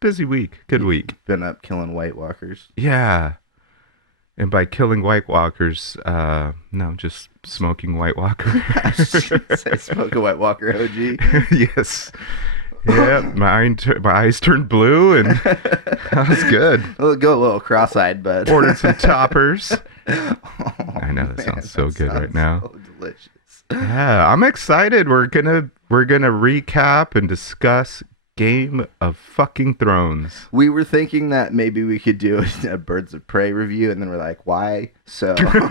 busy week. Good week. Been up killing White Walkers. Yeah. And by killing White Walkers, no, just smoking White Walker. I was just gonna say, smoke a White Walker OG. Yes. Yeah, my eyes turned blue, and that was good. We'll go a little cross-eyed, but Ordered some toppers. Oh, I know that man, sounds so that good right sounds now. So delicious. Yeah, I'm excited. We're gonna recap and discuss Game of fucking Thrones. We were thinking that maybe we could do a Birds of Prey review, and then we're like, why? So, Who?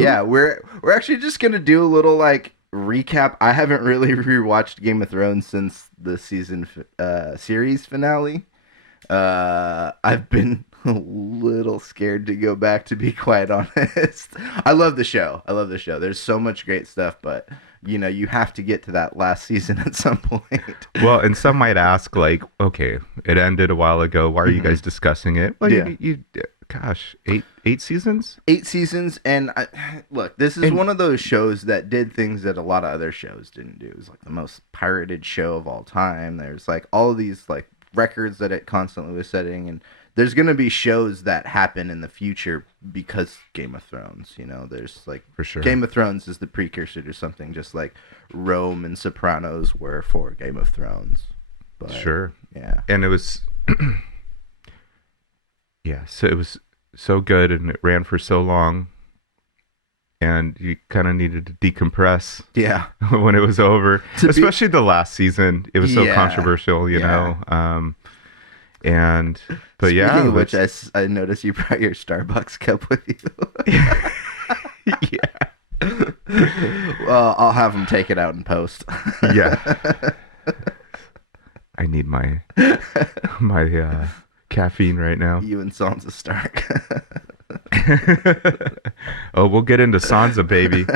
yeah, we're actually just gonna do a little like recap. I haven't really rewatched Game of Thrones since the series finale. I've been a little scared to go back, to be quite honest. I love the show. There's so much great stuff, but you have to get to that last season at some point. Well, and some might ask, like, okay, it ended a while ago. Why are you Mhm. guys discussing it? Well, Yeah. gosh, eight seasons? 8 seasons, and look, this is And- one of those shows that did things that a lot of other shows didn't do. It was like the most pirated show of all time. There's like all of these like records that it constantly was setting, and there's gonna be shows that happen in the future because Game of Thrones. There's like For sure. Game of Thrones is the precursor to something, just like Rome and Sopranos were for Game of Thrones. But, Sure. yeah. And it was, yeah, so it was so good, and it ran for so long, and you kind of needed to decompress Yeah. when it was over, To be- especially the last season. It was so Yeah. controversial, you Yeah. know. But Speaking yeah, of which, I noticed you brought your Starbucks cup with you. yeah, Well, I'll have them take it out and post. yeah. I need my caffeine right now. You and Sansa Stark. Oh, we'll get into Sansa, baby.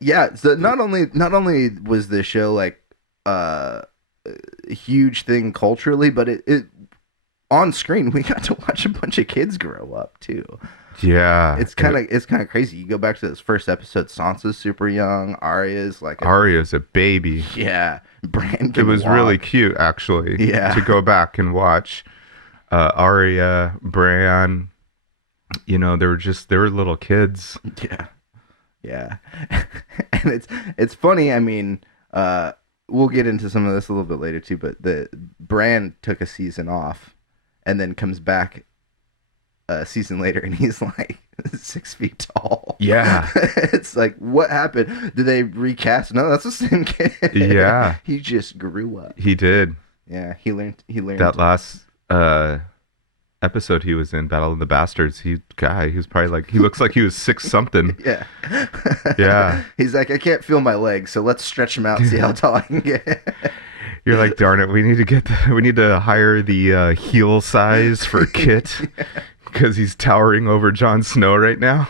Yeah. So not only was this show like a huge thing culturally, but it on screen we got to watch a bunch of kids grow up too. Yeah, It's kind of crazy. You go back to this first episode, Sansa's super young, Arya's like Arya's a baby. yeah, Bran It can was walk. really cute, actually. Yeah. To go back and watch Arya, Bran. They were little kids. Yeah. Yeah. And it's funny, I mean, we'll get into some of this a little bit later too, but the Bran took a season off and then comes back a season later and he's like 6 feet tall. Yeah. It's like, what happened? Did they recast? No, that's the same kid. Yeah. He just grew up. He did. Yeah, he learned That last episode he was in, Battle of the Bastards, he was probably like, he looks like he was 6 something. Yeah. Yeah. He's like, I can't feel my legs, so let's stretch him out and see how tall I can get. You're like, darn it, we need to hire the heel size for Kit because he's towering over Jon Snow right now.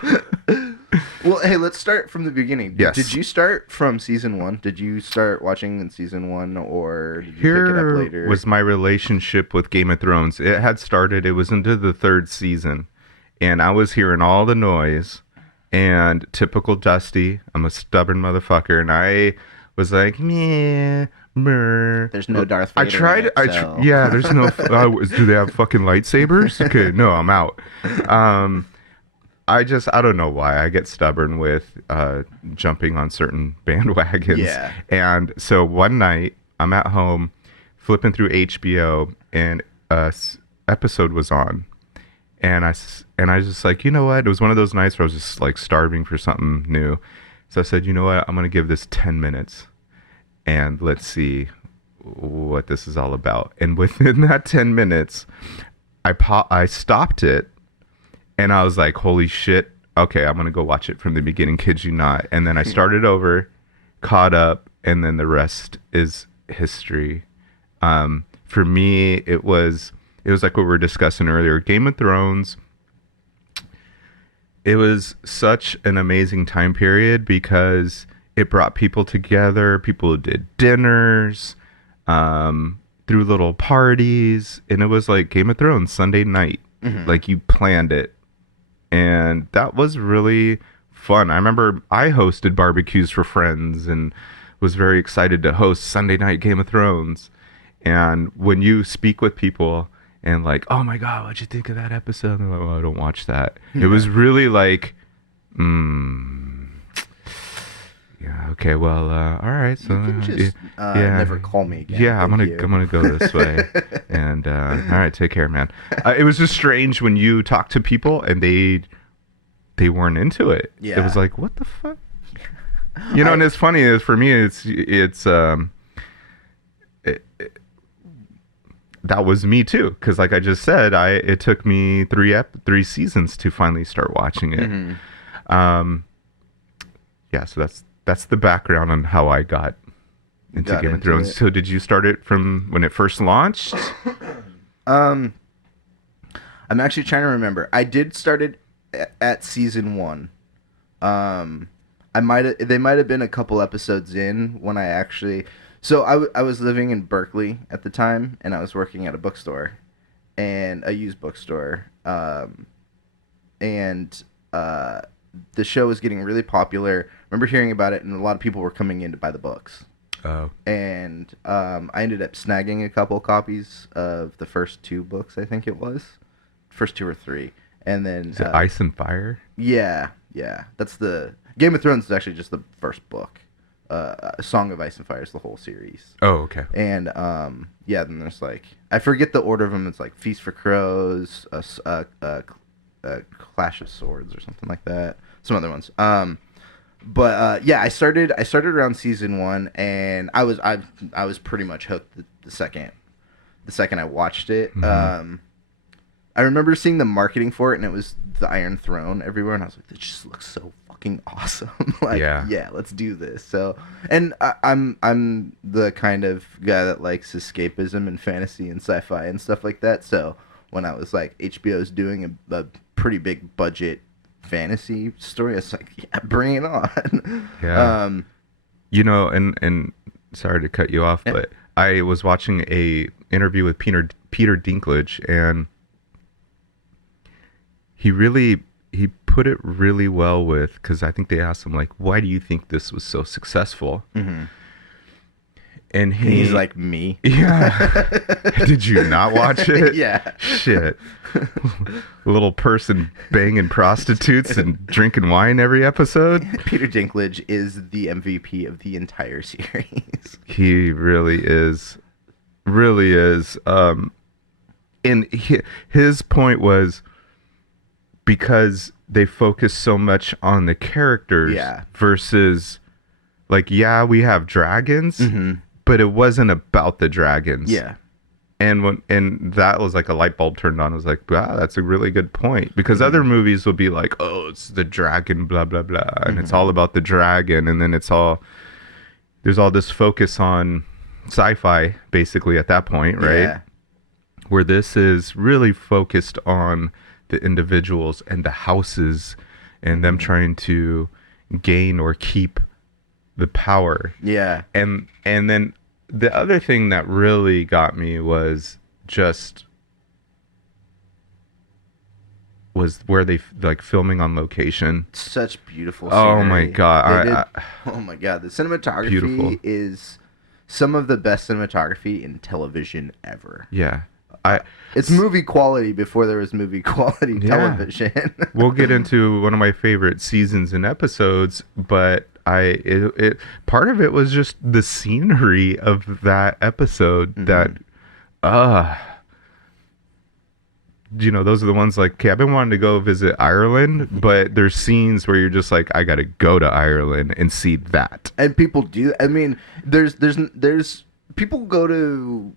Well, hey, let's start from the beginning. Yes. Did you start from season 1? Did you start watching in season 1, or did you pick it Here up later? was my relationship with Game of Thrones. It had started, it was into the 3rd season, and I was hearing all the noise, and typical Dusty, I'm a stubborn motherfucker, and I was like, meh, brr. There's no Darth Vader. I tried. in it, so- Yeah, there's no. Do they have fucking lightsabers? Okay, no, I'm out. I don't know why I get stubborn with jumping on certain bandwagons. Yeah. And so one night I'm at home flipping through HBO and episode was on, and I was just like, you know what? It was one of those nights where I was just like starving for something new. So I said, you know what? I'm gonna give this 10 minutes, and let's see what this is all about. And within that 10 minutes, I stopped it. And I was like, holy shit, okay, I'm going to go watch it from the beginning, kid you not. And then I started over, caught up, and then the rest is history. For me, it was like what we were discussing earlier. Game of Thrones, it was such an amazing time period because it brought people together. People did dinners, threw little parties, and it was like Game of Thrones Sunday night. Mhm. Like you planned it. And that was really fun. I remember I hosted barbecues for friends and was very excited to host Sunday Night Game of Thrones. And when you speak with people and like, oh my God, what'd you think of that episode? And they're like, well, I don't watch that. It was really like, yeah, okay, well, all right. So You can just never call me again. yeah, I'm Thank gonna you. go this way. And all right, take care, man. It was just strange when you talk to people and they weren't into it. It Yeah. was like, what the fuck? You know, and it's funny is for me, that was me too, because like I just said, it took me three seasons to finally start watching it. Yeah, so that's the background on how I got into Game of Thrones. It. So did you start it from when it first launched? I'm actually trying to remember. I did start it at season 1. They might have been a couple episodes in when I actually. So I was living in Berkeley at the time, and I was working at a bookstore, and a used bookstore. And the show was getting really popular. I remember hearing about it, and a lot of people were coming in to buy the books. Oh. And I ended up snagging a couple copies of the first 2 books, I think it was. First 2 or 3. And then... Is it Ice and Fire? Yeah. That's the... Game of Thrones is actually just the first book. Song of Ice and Fire is the whole series. Oh, okay. And, yeah, then there's like... I forget the order of them. It's like Feast for Crows, Clash of Swords or something like that. Some other ones. But yeah, I started around season 1, and I was pretty much hooked the second I watched it. Mm-hmm. I remember seeing the marketing for it, and it was the Iron Throne everywhere, and I was like, this just looks so fucking awesome. Like, yeah, let's do this. So, and I'm the kind of guy that likes escapism and fantasy and sci-fi and stuff like that. So when I was like, HBO's doing a pretty big budget fantasy story, I was like, yeah, bring it on. Yeah. You know, and sorry to cut you off, but I was watching a interview with Peter Dinklage, and he put it really well with, because I think they asked him like, why do you think this was so successful? Mm-hmm. And he's like, me. Yeah. Did you not watch it? Yeah. Shit. Little person banging prostitutes and drinking wine every episode. Peter Dinklage is the MVP of the entire series. He really is. Really is. And his point was, because they focus so much on the characters versus, like, yeah, we have dragons, but it wasn't about the dragons. Yeah. And that was like a light bulb turned on. I was like, wow, that's a really good point. Because other movies will be like, oh, it's the dragon, blah, blah, blah. And it's all about the dragon. And then there's all this focus on sci-fi, basically, at that point, right? Yeah. Where this is really focused on the individuals and the houses and them trying to gain or keep the power. Yeah. And then the other thing that really got me was where they like filming on location. Such beautiful scenery. Oh my god. Oh my god, the cinematography beautiful. is some of the best cinematography in television ever. Yeah. It's movie quality before there was movie quality television. We'll get into one of my favorite seasons and episodes, but part of it was just the scenery of that episode that you know, those are the ones like, okay, I've been wanting to go visit Ireland, but there's scenes where you're just like, I gotta go to Ireland and see that. And people do. I mean, there's people go to.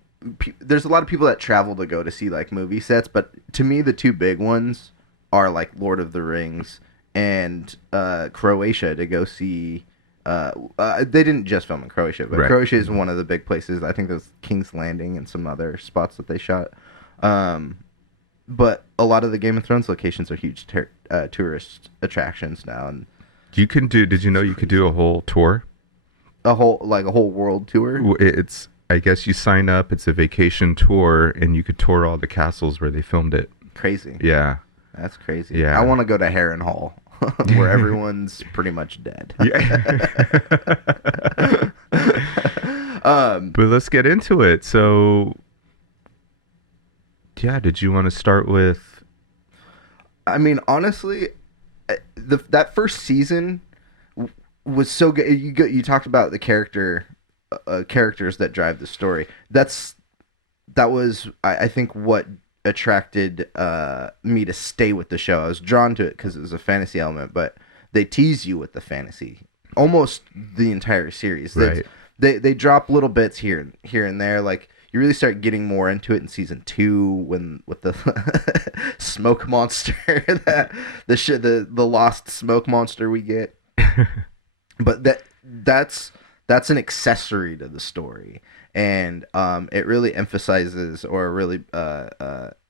There's a lot of people that travel to go to see like movie sets, but to me, the 2 big ones are like Lord of the Rings and Croatia to go see. They didn't just film in Croatia, but Croatia is one of the big places. I think there's King's Landing and some other spots that they shot. But a lot of the Game of Thrones locations are huge tourist attractions now, and did you know you could do a whole tour? A whole world tour? It's, I guess you sign up, it's a vacation tour, and you could tour all the castles where they filmed it. Crazy. Yeah. That's crazy. Yeah. I want to go to Harrenhal. where everyone's pretty much dead. Yeah. um, But let's get into it. So, yeah, did you want to start with? I mean, honestly, that first season was so good. You talked about the characters that drive the story. That was I think what attracted me to stay with the show. I was drawn to it because it was a fantasy element, but they tease you with the fantasy almost the entire series. Right. They drop little bits here and there. Like you really start getting more into it in season 2 when with the smoke monster that the lost smoke monster we get. But that's an accessory to the story, and it really emphasizes or really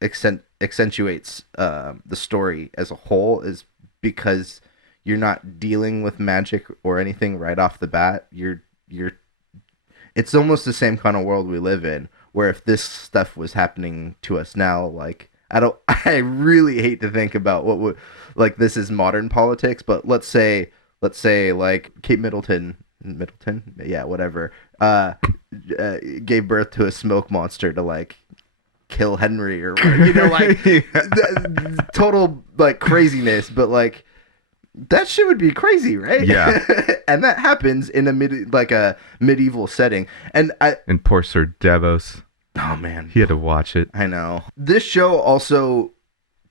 accentuates the story as a whole, is because you're not dealing with magic or anything right off the bat. You're it's almost the same kind of world we live in, where if this stuff was happening to us now, like I really hate to think about what would, like, this is modern politics, but let's say like Kate Middleton, yeah, whatever, gave birth to a smoke monster to like kill Henry or whatever, like total like craziness, but like that shit would be crazy, right? Yeah. And that happens in a medieval setting. And poor Sir Davos. Oh man, He had to watch it. I know. This show also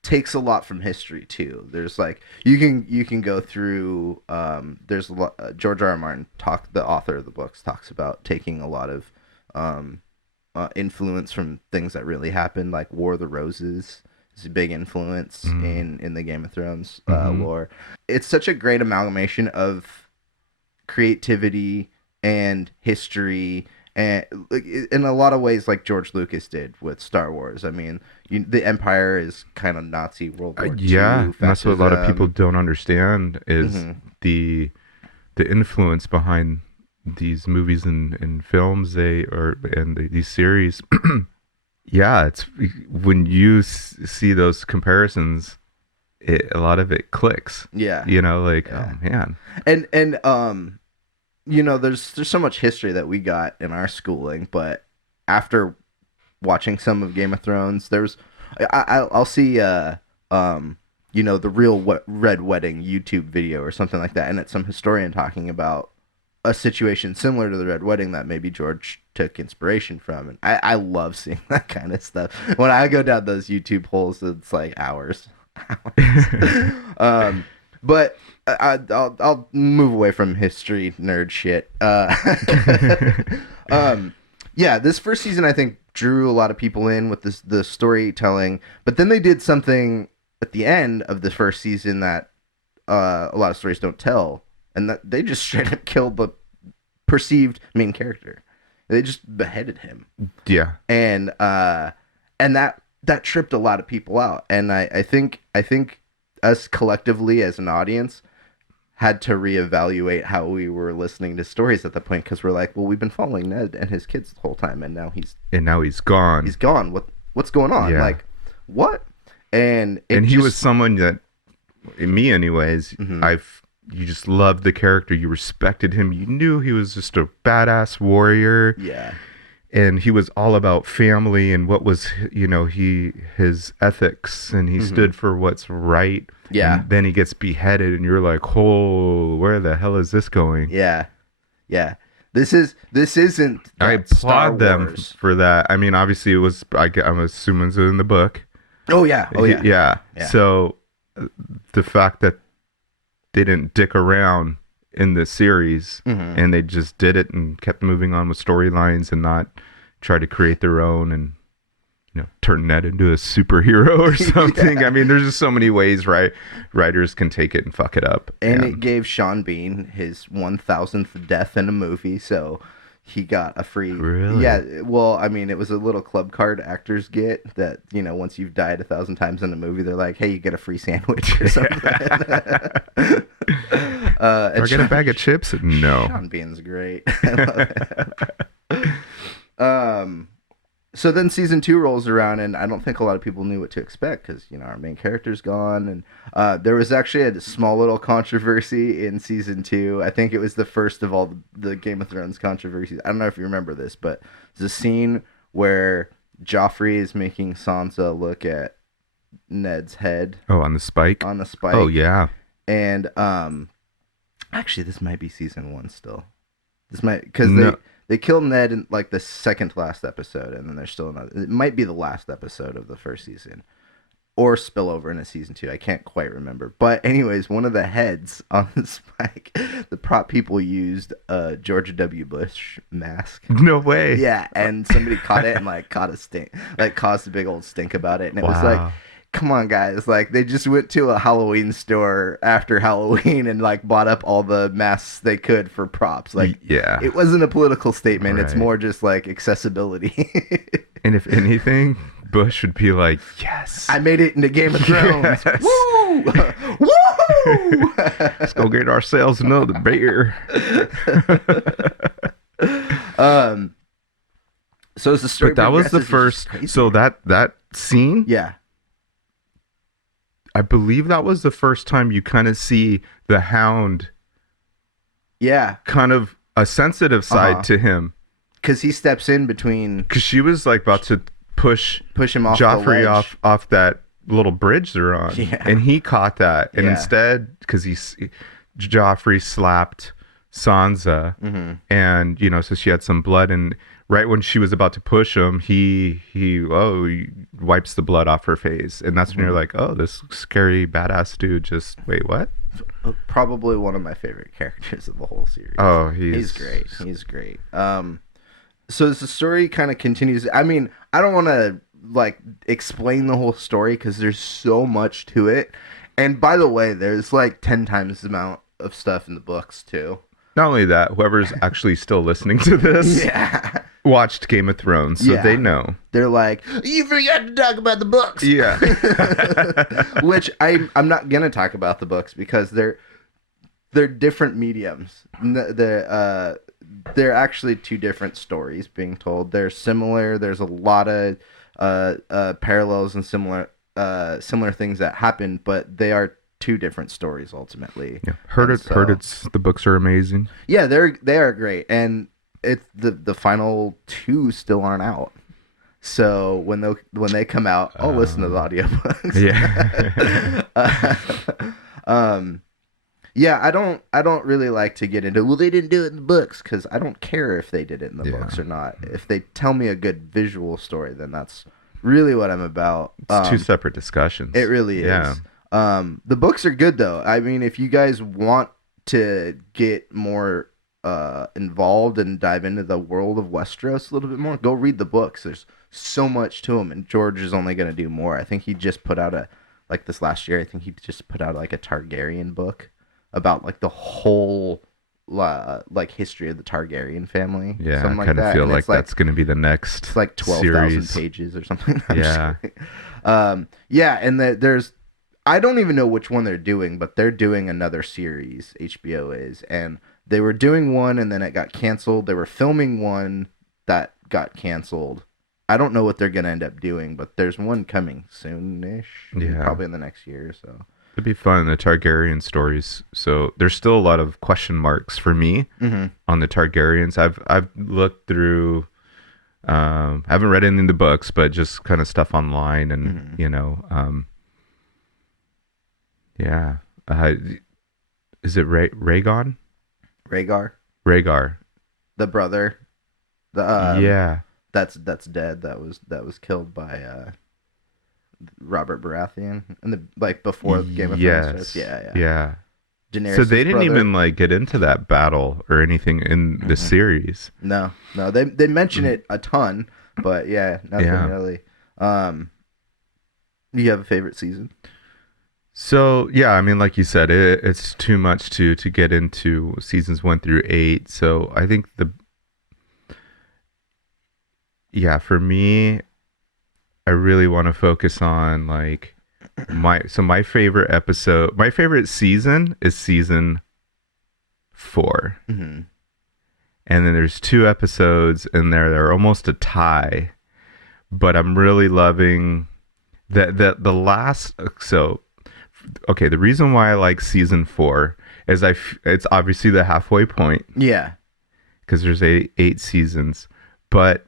takes a lot from history too. There's like you can go through. There's a lot. George R. R. Martin, the author of the books, talks about taking a lot of influence from things that really happened, like War of the Roses. It's a big influence in the Game of Thrones lore. It's such a great amalgamation of creativity and history, and in a lot of ways, like George Lucas did with Star Wars. I mean, the Empire is kind of Nazi World War II. Yeah, and that's what a lot of people don't understand is the influence behind these movies and films these series. Yeah, it's when you see those comparisons, a lot of it clicks. Yeah, Like, oh man, and there's so much history that we got in our schooling, but after watching some of Game of Thrones, I'll see the Real Red Wedding YouTube video or something like that, and it's some historian talking about a situation similar to the Red Wedding that maybe George took inspiration from. And I love seeing that kind of stuff. When I go down those YouTube holes, it's like hours. But I'll move away from history nerd shit. Yeah, this first season I think drew a lot of people in with the storytelling, but then they did something at the end of the first season that a lot of stories don't tell, and that they just straight up killed the perceived main character. They just beheaded him. Yeah, and that tripped a lot of people out, and I think us collectively as an audience had to reevaluate how we were listening to stories at that point, because we're like, well, we've been following Ned and his kids the whole time, and now he's gone. He's gone. What's going on? Yeah. Like, what? And he was someone that, me anyways, you just loved the character. You respected him. You knew he was just a badass warrior. Yeah. And he was all about family and what was, his ethics, and he stood for what's right. Yeah. And then he gets beheaded, and you're like, oh, where the hell is this going? Yeah. Yeah. This isn't. I applaud them for that. I mean, obviously it was, I'm assuming it's in the book. Oh yeah. Yeah. So the fact that they didn't dick around in the series and they just did it and kept moving on with storylines and not try to create their own and turn Ned into a superhero or something. Yeah. I mean, there's just so many ways writers can take it and fuck it up. And it gave Sean Bean his 1000th death in a movie, so he got a free. Really? Yeah. Well, I mean, it was a little club card actors get that, once you've died 1,000 times in a movie, they're like, hey, you get a free sandwich or something. Or get a bag of chips? No. Sean Bean's great. I love it. So then season 2 rolls around, and I don't think a lot of people knew what to expect because our main character's gone, and there was actually a small little controversy in season 2. I think it was the first of all the Game of Thrones controversies. I don't know if you remember this, but there's a scene where Joffrey is making Sansa look at Ned's head Oh, on the spike. on the spike. Oh yeah. And actually, this might be season 1 still. This might because No. they kill Ned in like the second to last episode, and then there's still another. It might be the last episode of the first season, or spill over into season 2. I can't quite remember. But anyways, one of the heads on the spike, the prop people used a George W. Bush mask. No way. Yeah, and somebody caught it and like caught a stink, like caused a big old stink about it, and it was like, come on, guys! Like they just went to a Halloween store after Halloween and like bought up all the masks they could for props. Like, yeah. it wasn't a political statement. It's Right. more just like accessibility. And if anything, Bush would be like, yes. I made it into Game of Thrones. Yes. Woo! Woo! Let's go get ourselves another beer. So as the story But that was the progresses, it's just first. crazy. So that scene, Yeah. I believe that was the first time you kind of see the Hound, Yeah. kind of a sensitive side Uh-huh. to him, Because he steps in between, because she was like about to push push him off the Joffrey ledge. off that little bridge they're on, Yeah. and he caught that, and Yeah. instead, because Joffrey slapped Sansa, Mhm. and so she had some blood, and right when she was about to push him, he wipes the blood off her face, and that's when you're like, oh, this scary badass dude just wait, what? Probably one of my favorite characters of the whole series. Oh, He's great. He's great. So as the story kind of continues, I mean, I don't want to like explain the whole story because there's so much to it. And by the way, there's like 10 times the amount of stuff in the books too. Not only that, whoever's actually still listening to this Yeah. watched Game of Thrones, so Yeah. they know. They're like, you forgot to talk about the books. Yeah. Which I'm not gonna talk about the books because they're different mediums. They're actually two different stories being told. They're similar. There's a lot of parallels and similar things that happen, but they are two different stories ultimately. Yeah. And The books are amazing. Yeah, they are great, and it's the final two still aren't out. So when they come out, I'll listen to the audiobooks. Yeah. Yeah, I don't really like to get into, well, they didn't do it in the books, because I don't care if they did it in the Yeah. books or not. If they tell me a good visual story, then that's really what I'm about. It's two separate discussions. It really is. Yeah. The books are good though. I mean, if you guys want to get more involved and dive into the world of Westeros a little bit more, go read the books. There's so much to them, and George is only going to do more. I think he just put out this last year, I think he just put out like a Targaryen book about like the whole like history of the Targaryen family. Yeah, something I like kind of that. feel And like it's like that's going to be the next it's like 12,000 series. pages or something. I'm just Yeah. kidding. Yeah, and there's I don't even know which one they're doing, but they're doing another series. HBO is, and they were doing one and then it got canceled. They were filming one that got canceled. I don't know what they're gonna end up doing, but there's one coming soonish. Yeah. Probably in the next year or so. It'd be fun, the Targaryen stories. So there's still a lot of question marks for me Mm-hmm. on the Targaryens. I've looked through. I haven't read any of the books, but just kind of stuff online, and Mhm. yeah. Is it Rhaegon? Rhaegar. The brother, the Yeah. that's dead. That was killed by Robert Baratheon in the before Game of Thrones. Yes. starts. Yeah. Yeah. Daenerys' So they didn't brother. even like get into that battle or anything in the series. No. They mention it a ton, but yeah, nothing Yeah. really. Do you have a favorite season? So yeah, I mean, like you said, it's too much to get into seasons 1 through 8. So I think for me, I really want to focus on like my favorite season is season 4, Mm-hmm. and then there's 2 episodes in there that are almost a tie, but I'm really loving the last. So okay, the reason why I like season 4 is it's obviously the halfway point Yeah. because there's eight seasons, but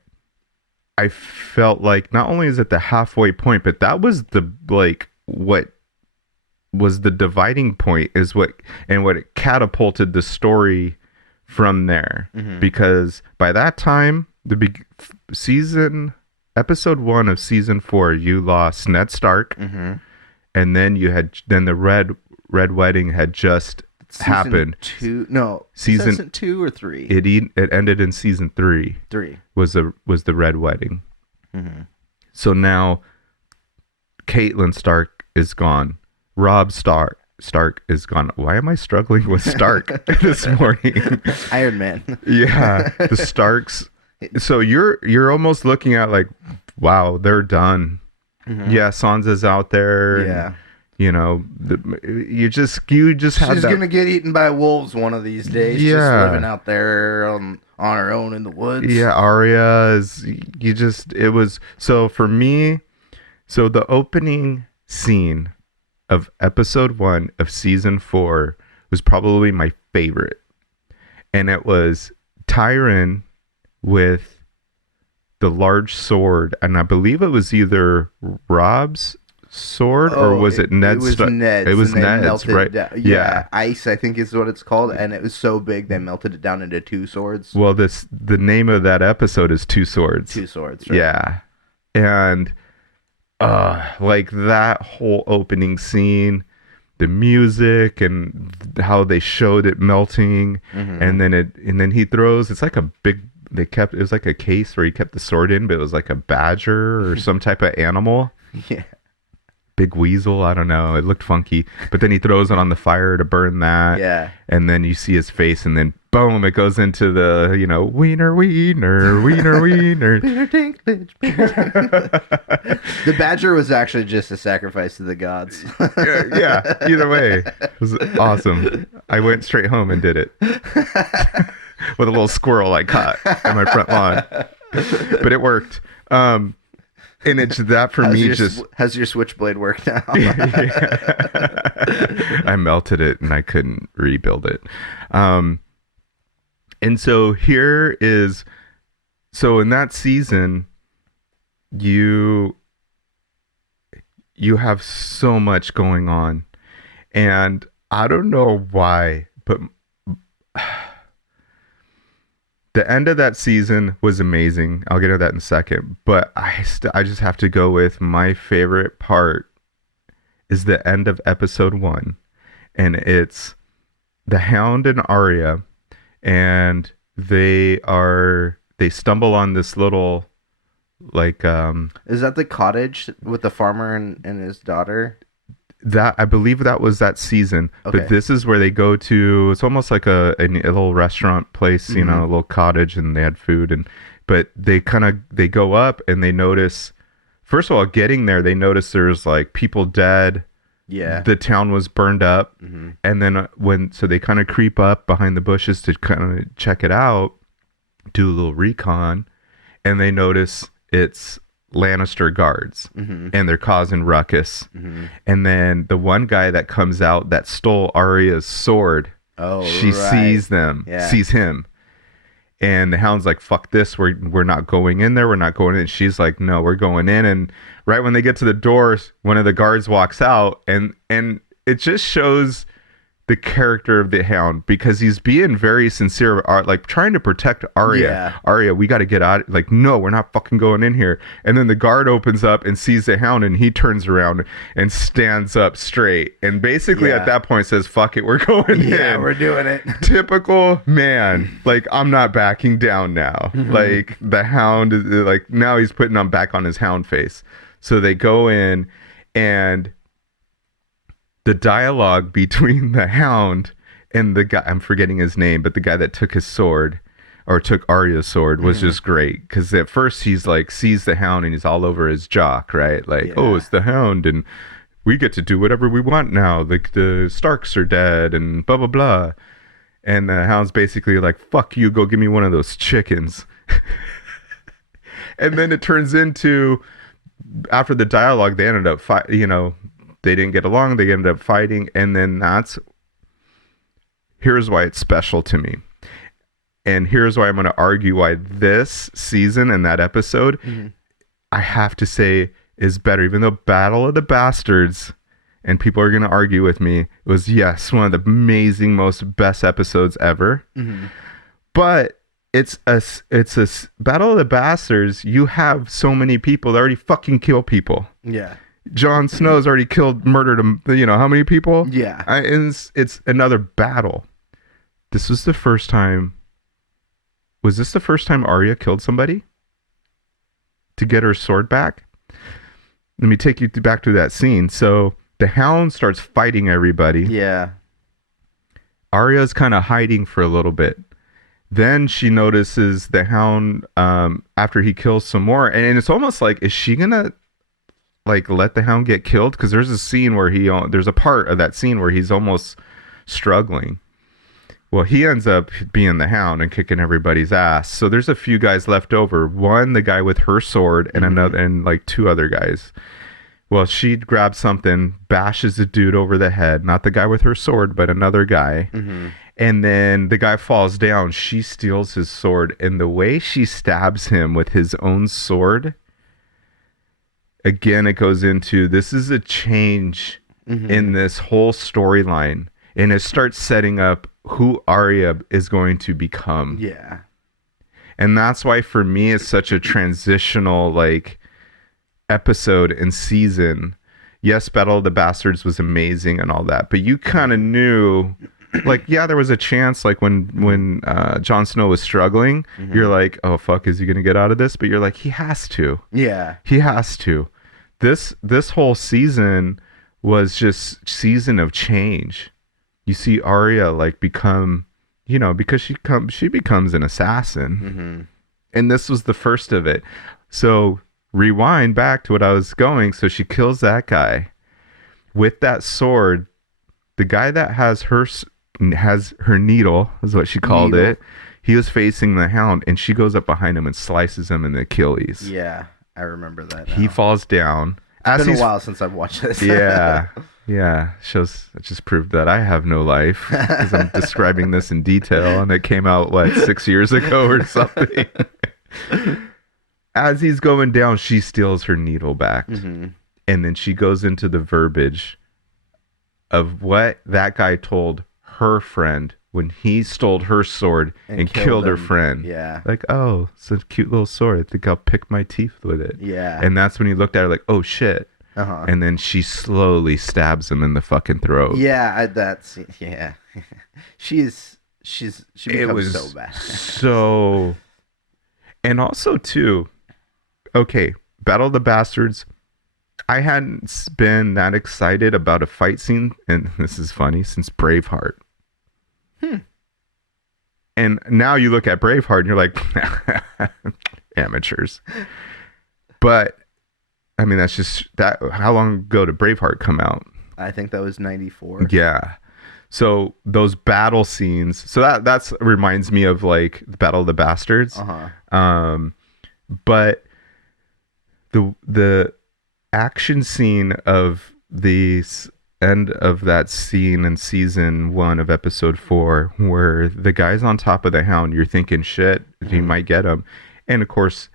I felt like not only is it the halfway point, but that was the like what was the dividing point is what it catapulted the story from there. Because by that time season episode 1 of season 4, you lost Ned Stark, and then you had the red wedding had just happened. Season 2 or 3. It ended in season 3. 3 was the red wedding. So now Catelyn Stark is gone. Robb Stark is gone. Why am I struggling with Stark this morning? Iron Man. Yeah, the Starks. So you're almost looking at like, wow, they're done. Yeah, Sansa's out there. Yeah. And, you know, you just have She's gonna get eaten by wolves one of these days. Yeah. Just living out there on her own in the woods. Yeah, Arya is. It was so for me. So the opening scene of episode 1 of season 4 was probably my favorite, and it was Tyrion with the large sword, and I believe it was either Robb's sword or was it Ned's? It was Ned's. It was Ned's, right? Yeah, ice, I think is what it's called, and it was so big they melted it down into 2 swords. Well, the name of that episode is Two Swords. 2 swords, right? Yeah, and like that whole opening scene, the music and how they showed it melting, and then he throws. It's like a big. It was like a case where he kept the sword in, but it was like a badger or some type of animal. Yeah. Big weasel, I don't know. It looked funky. But then he throws it on the fire to burn that. Yeah. And then you see his face, and then boom, it goes into the, wiener, wiener, wiener, wiener. The badger was actually just a sacrifice to the gods. Yeah, either way. It was awesome. I went straight home and did it. With a little squirrel I caught in my front lawn. But it worked. And it's that for me just... How's your switchblade work now? I melted it and I couldn't rebuild it. And so here is... So in that season, you have so much going on. And I don't know why, but... The end of that season was amazing. I'll get into that in a second. But I just have to go with my favorite part is the end of episode 1. And it's the Hound and Arya. And they stumble on this little, like... Is that the cottage with the farmer and his daughter? That I believe that was that season, okay. But this is where they go to. It's almost like a little restaurant place, a little cottage, and they had food. But they go up and they notice. First of all, getting there, they notice there's like people dead. Yeah, the town was burned up, and then so they kind of creep up behind the bushes to kind of check it out, do a little recon, and they notice it's Lannister guards, and they're causing ruckus. And then the one guy that comes out that stole Arya's sword, she sees him, and the Hound's like, fuck this, we're not going in there, we're not going in. She's like, no, we're going in. And right when they get to the doors, one of the guards walks out, and it just shows the character of the Hound, because he's being very sincere, like trying to protect Arya. Yeah. Arya, we got to get out. Like, no, we're not fucking going in here. And then the guard opens up and sees the Hound, and he turns around and stands up straight. And basically at that point says, fuck it, we're going in. Yeah, we're doing it. Typical man. Like, I'm not backing down now. Like, the Hound is like, now he's putting on back on his Hound face. So they go in, and the dialogue between the Hound and the guy, I'm forgetting his name, but the guy that took his sword, or took Arya's sword, was just great. Because at first he's like, sees the Hound and he's all over his jock, right? Like, oh, it's the Hound, and we get to do whatever we want now. The Starks are dead, and blah, blah, blah. And the Hound's basically like, fuck you, go give me one of those chickens. And then it turns into, after the dialogue, they ended up they didn't get along, they ended up fighting, and then here's why it's special to me. And here's why I'm going to argue why this season and that episode, I have to say, is better. Even though Battle of the Bastards, and people are going to argue with me, it was, yes, one of the amazing, most best episodes ever. But it's a Battle of the Bastards. You have so many people that already fucking kill people. Yeah. Jon Snow's already murdered how many people? Yeah. And it's another battle. This was the first time. Was this the first time Arya killed somebody to get her sword back? Let me take you back to that scene. So the Hound starts fighting everybody. Yeah. Arya's kind of hiding for a little bit. Then she notices the Hound after he kills some more, and it's almost like, is she gonna like let the Hound get killed? Because there's a scene where there's a part of that scene where he's almost struggling. Well, he ends up being the Hound and kicking everybody's ass. So there's a few guys left over. One, the guy with her sword, and another, and like two other guys. Well, she grabs something, bashes the dude over the head. Not the guy with her sword, but another guy. And then the guy falls down. She steals his sword. And the way she stabs him with his own sword, again, it goes into, this is a change in this whole storyline. And it starts setting up who Arya is going to become. Yeah. And that's why, for me, it's such a transitional, like, episode and season. Yes, Battle of the Bastards was amazing and all that, but you kind of knew, like, yeah, there was a chance, like when Jon Snow was struggling, you're like, oh fuck, is he gonna get out of this? But you're like, he has to. Yeah. He has to. This whole season was just season of change. You see Arya like become, because she becomes an assassin, and this was the first of it. So rewind back to what I was going. So she kills that guy with that sword. The guy that has her needle, is what she called it. He was facing the Hound, and she goes up behind him and slices him in the Achilles. Yeah, I remember that now. He falls down. It's been a while since I've watched this. Yeah. It just proved that I have no life, because I'm describing this in detail, and it came out 6 years ago or something. As he's going down, she steals her needle back. And then she goes into the verbiage of what that guy told her friend when he stole her sword and killed her friend. Yeah. Like, oh, it's a cute little sword. I think I'll pick my teeth with it. Yeah. And that's when he looked at her like, oh shit. And then she slowly stabs him in the fucking throat. Yeah, yeah. She becomes so bad. So, and also too, okay, Battle of the Bastards, I hadn't been that excited about a fight scene, and this is funny, since Braveheart. And now you look at Braveheart and you're like, amateurs. But I mean, that's just that. How long ago did Braveheart come out? I think that was 94. Yeah. So those battle scenes. So that's reminds me of like the Battle of the Bastards. But the action scene of the end of that scene in season 1 of episode 4, where the guy's on top of the Hound, you're thinking, shit, he might get him, and of course.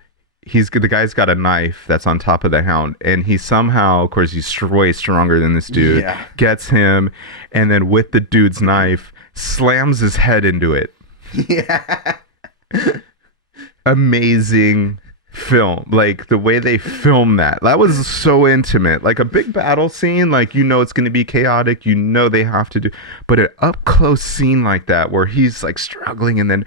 The guy's got a knife that's on top of the Hound, and he somehow, of course, he's way stronger than this dude, gets him, and then with the dude's knife, slams his head into it. Yeah. Amazing film. Like, the way they film that was so intimate. Like, a big battle scene, like, it's going to be chaotic, they have to do, but an up-close scene like that, where he's, like, struggling, and then,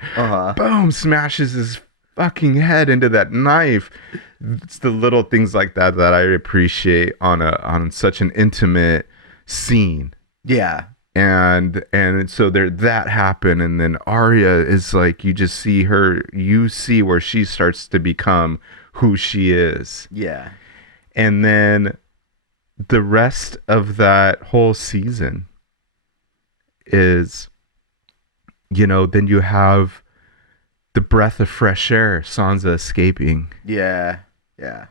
boom, smashes his fucking head into that knife. It's the little things like that I appreciate on such an intimate scene. Yeah. And so that happened, and then Arya is like, you see where she starts to become who she is. Yeah. And then the rest of that whole season is, then you have the breath of fresh air, Sansa escaping. Yeah. Yeah.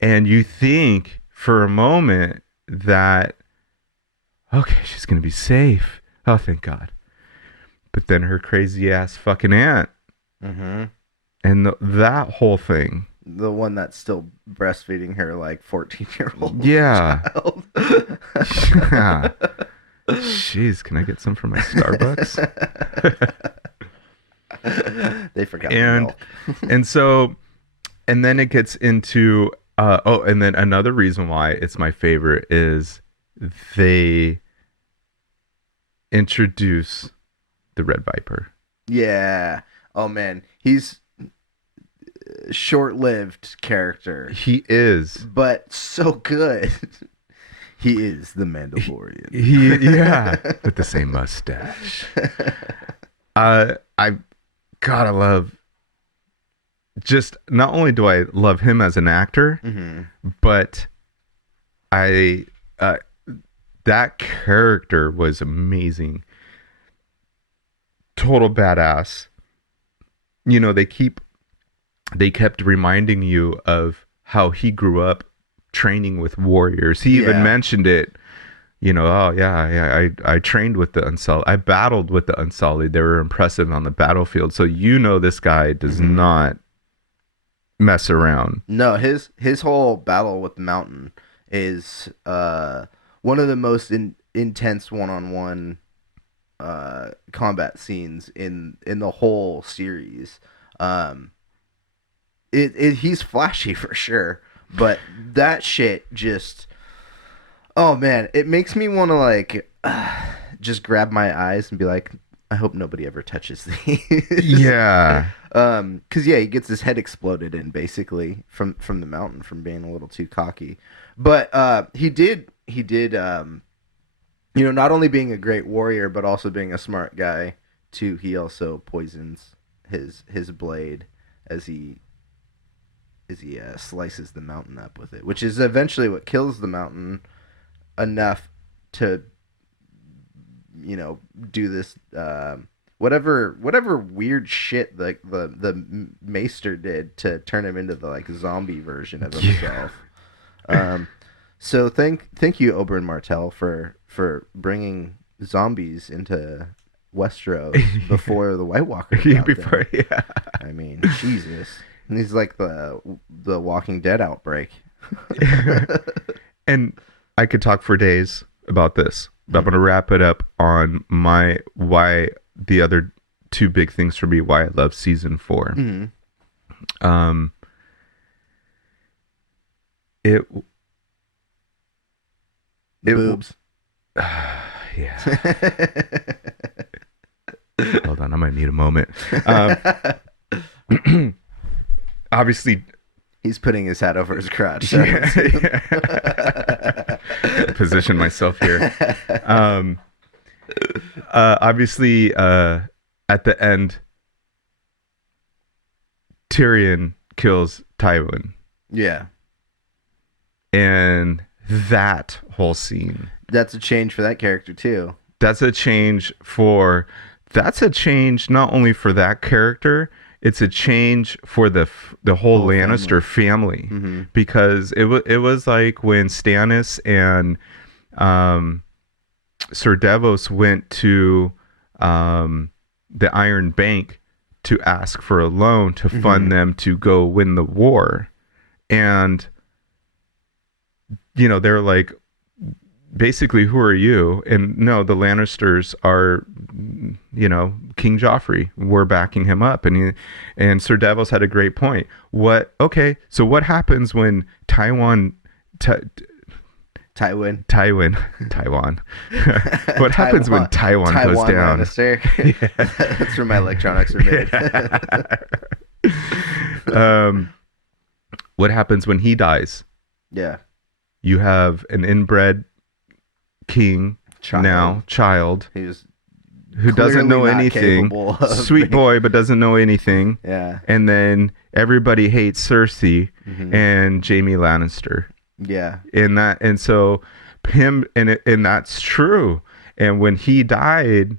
And you think for a moment that, okay, she's going to be safe. Oh, thank God. But then her crazy ass fucking aunt. Mm-hmm. And that whole thing. The one that's still breastfeeding her like 14-year-old Yeah. child. Yeah. Jeez, can I get some from my Starbucks? They forgot the milk. And so, and then it gets into, and then another reason why it's my favorite is they introduce the Red Viper. Yeah. Oh man, he's a short-lived character. He is, but so good. He is the Mandalorian. Yeah, with the same mustache. I gotta love. Just not only do I love him as an actor, but that character was amazing. Total badass. You know, they kept reminding you of how he grew up training with warriors. He even mentioned it. You know, oh yeah, I trained with the Unsullied. I battled with the Unsullied. They were impressive on the battlefield. So you know this guy does not mess around. No, his whole battle with the Mountain is one of the most intense one-on-one combat scenes in the whole series. He's flashy for sure, but that shit just, oh man, it makes me want to like just grab my eyes and be like, I hope nobody ever touches these. Yeah. Because he gets his head exploded in basically from the Mountain from being a little too cocky. But he did you know, not only being a great warrior but also being a smart guy too. He also poisons his blade as he slices the Mountain up with it, which is eventually what kills the Mountain enough to, you know, do this whatever weird shit the Maester did to turn him into the like zombie version of himself. So thank you, Oberyn Martell, for bringing zombies into Westeros before the White Walkers. I mean, Jesus, and he's like the Walking Dead outbreak. And I could talk for days about this, but I'm going to wrap it up on why the other two big things for me, why I love season 4. It Boobs. Yeah. Hold on, I might need a moment. Obviously, he's putting his hat over his crotch. Position myself here. Obviously, at the end, Tyrion kills Tywin. Yeah. And that whole scene. That's a change for that character too. That's a change not only for that character, it's a change for the whole Lannister family. Because it was like when Stannis and Sir Davos went to the Iron Bank to ask for a loan to fund them to go win the war. And, you know, they're like, basically, who are you? And no, the Lannisters are, you know, King Joffrey. We're backing him up. And Sir Davos had a great point. So what happens when Tywin. What happens when Tywin goes down? That's where my electronics are made. What happens when he dies? Yeah. You have an inbred king child who doesn't know anything, sweet boy, but doesn't know anything. Yeah. And then everybody hates Cersei and Jaime Lannister. Yeah. And so him, and that's true. And when he died,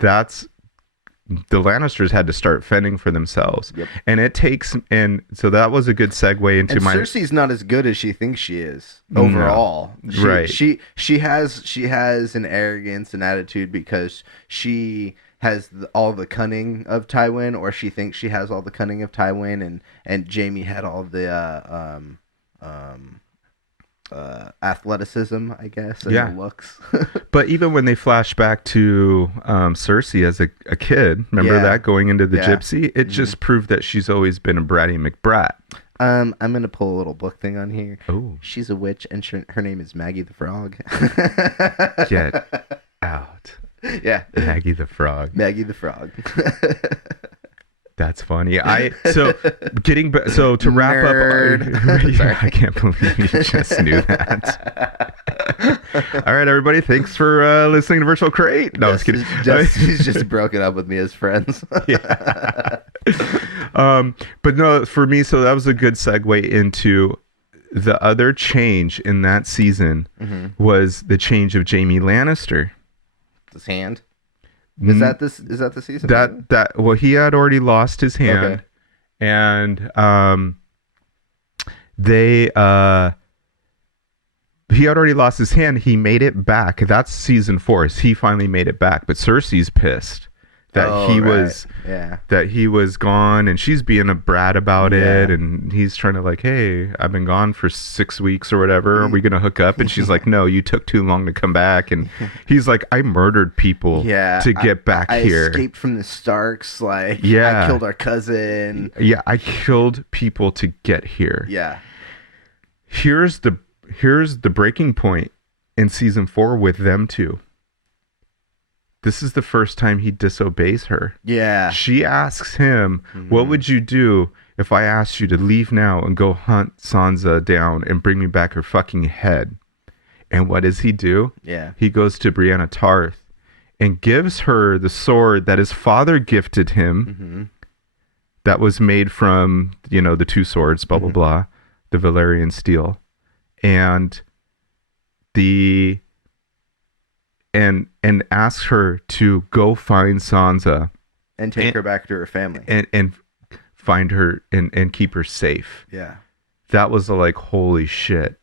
that's the Lannisters had to start fending for themselves. Yep. And it takes, and so that was a good segue into And my. Cersei's not as good as she thinks she is overall. No. Right. She has an arrogance and attitude because she has all the cunning of Tywin, or she thinks she has all the cunning of Tywin, and Jaime had all the athleticism, I guess, and the looks. But even when they flash back to Cersei as a kid, remember that going into the gypsy, it just proved that she's always been a bratty McBrat. I'm gonna pull a little book thing on here. Oh, she's a witch, and her name is Maggie the Frog. Get out. Yeah, Maggie the Frog. Maggie the Frog. That's funny. So to wrap up. I can't believe you just knew that. All right, everybody. Thanks for listening to Virtual Crate. No, I was kidding. He's just broken up with me as friends. Yeah. But no, for me, so that was a good segue into the other change in that season was the change of Jaime Lannister. His hand. Is that the season? Well, he had already lost his hand, and he had already lost his hand. He made it back. That's season 4. He finally made it back, but Cersei's pissed that he was gone, and she's being a brat about it, and he's trying to like, hey, I've been gone for 6 weeks or whatever. Are we gonna hook up? And she's like, no, you took too long to come back. And he's like, I murdered people to get back here. I escaped from the Starks. Like, I killed our cousin. Yeah, I killed people to get here. Yeah. Here's the breaking point in season 4 with them two. This is the first time he disobeys her. Yeah. She asks him, what would you do if I asked you to leave now and go hunt Sansa down and bring me back her fucking head? And what does he do? Yeah. He goes to Brienne of Tarth and gives her the sword that his father gifted him that was made from, the 2 swords, blah, blah, blah, the Valyrian steel. And and asks her to go find Sansa and take her back to her family and find her and keep her safe. Yeah. That was like, holy shit.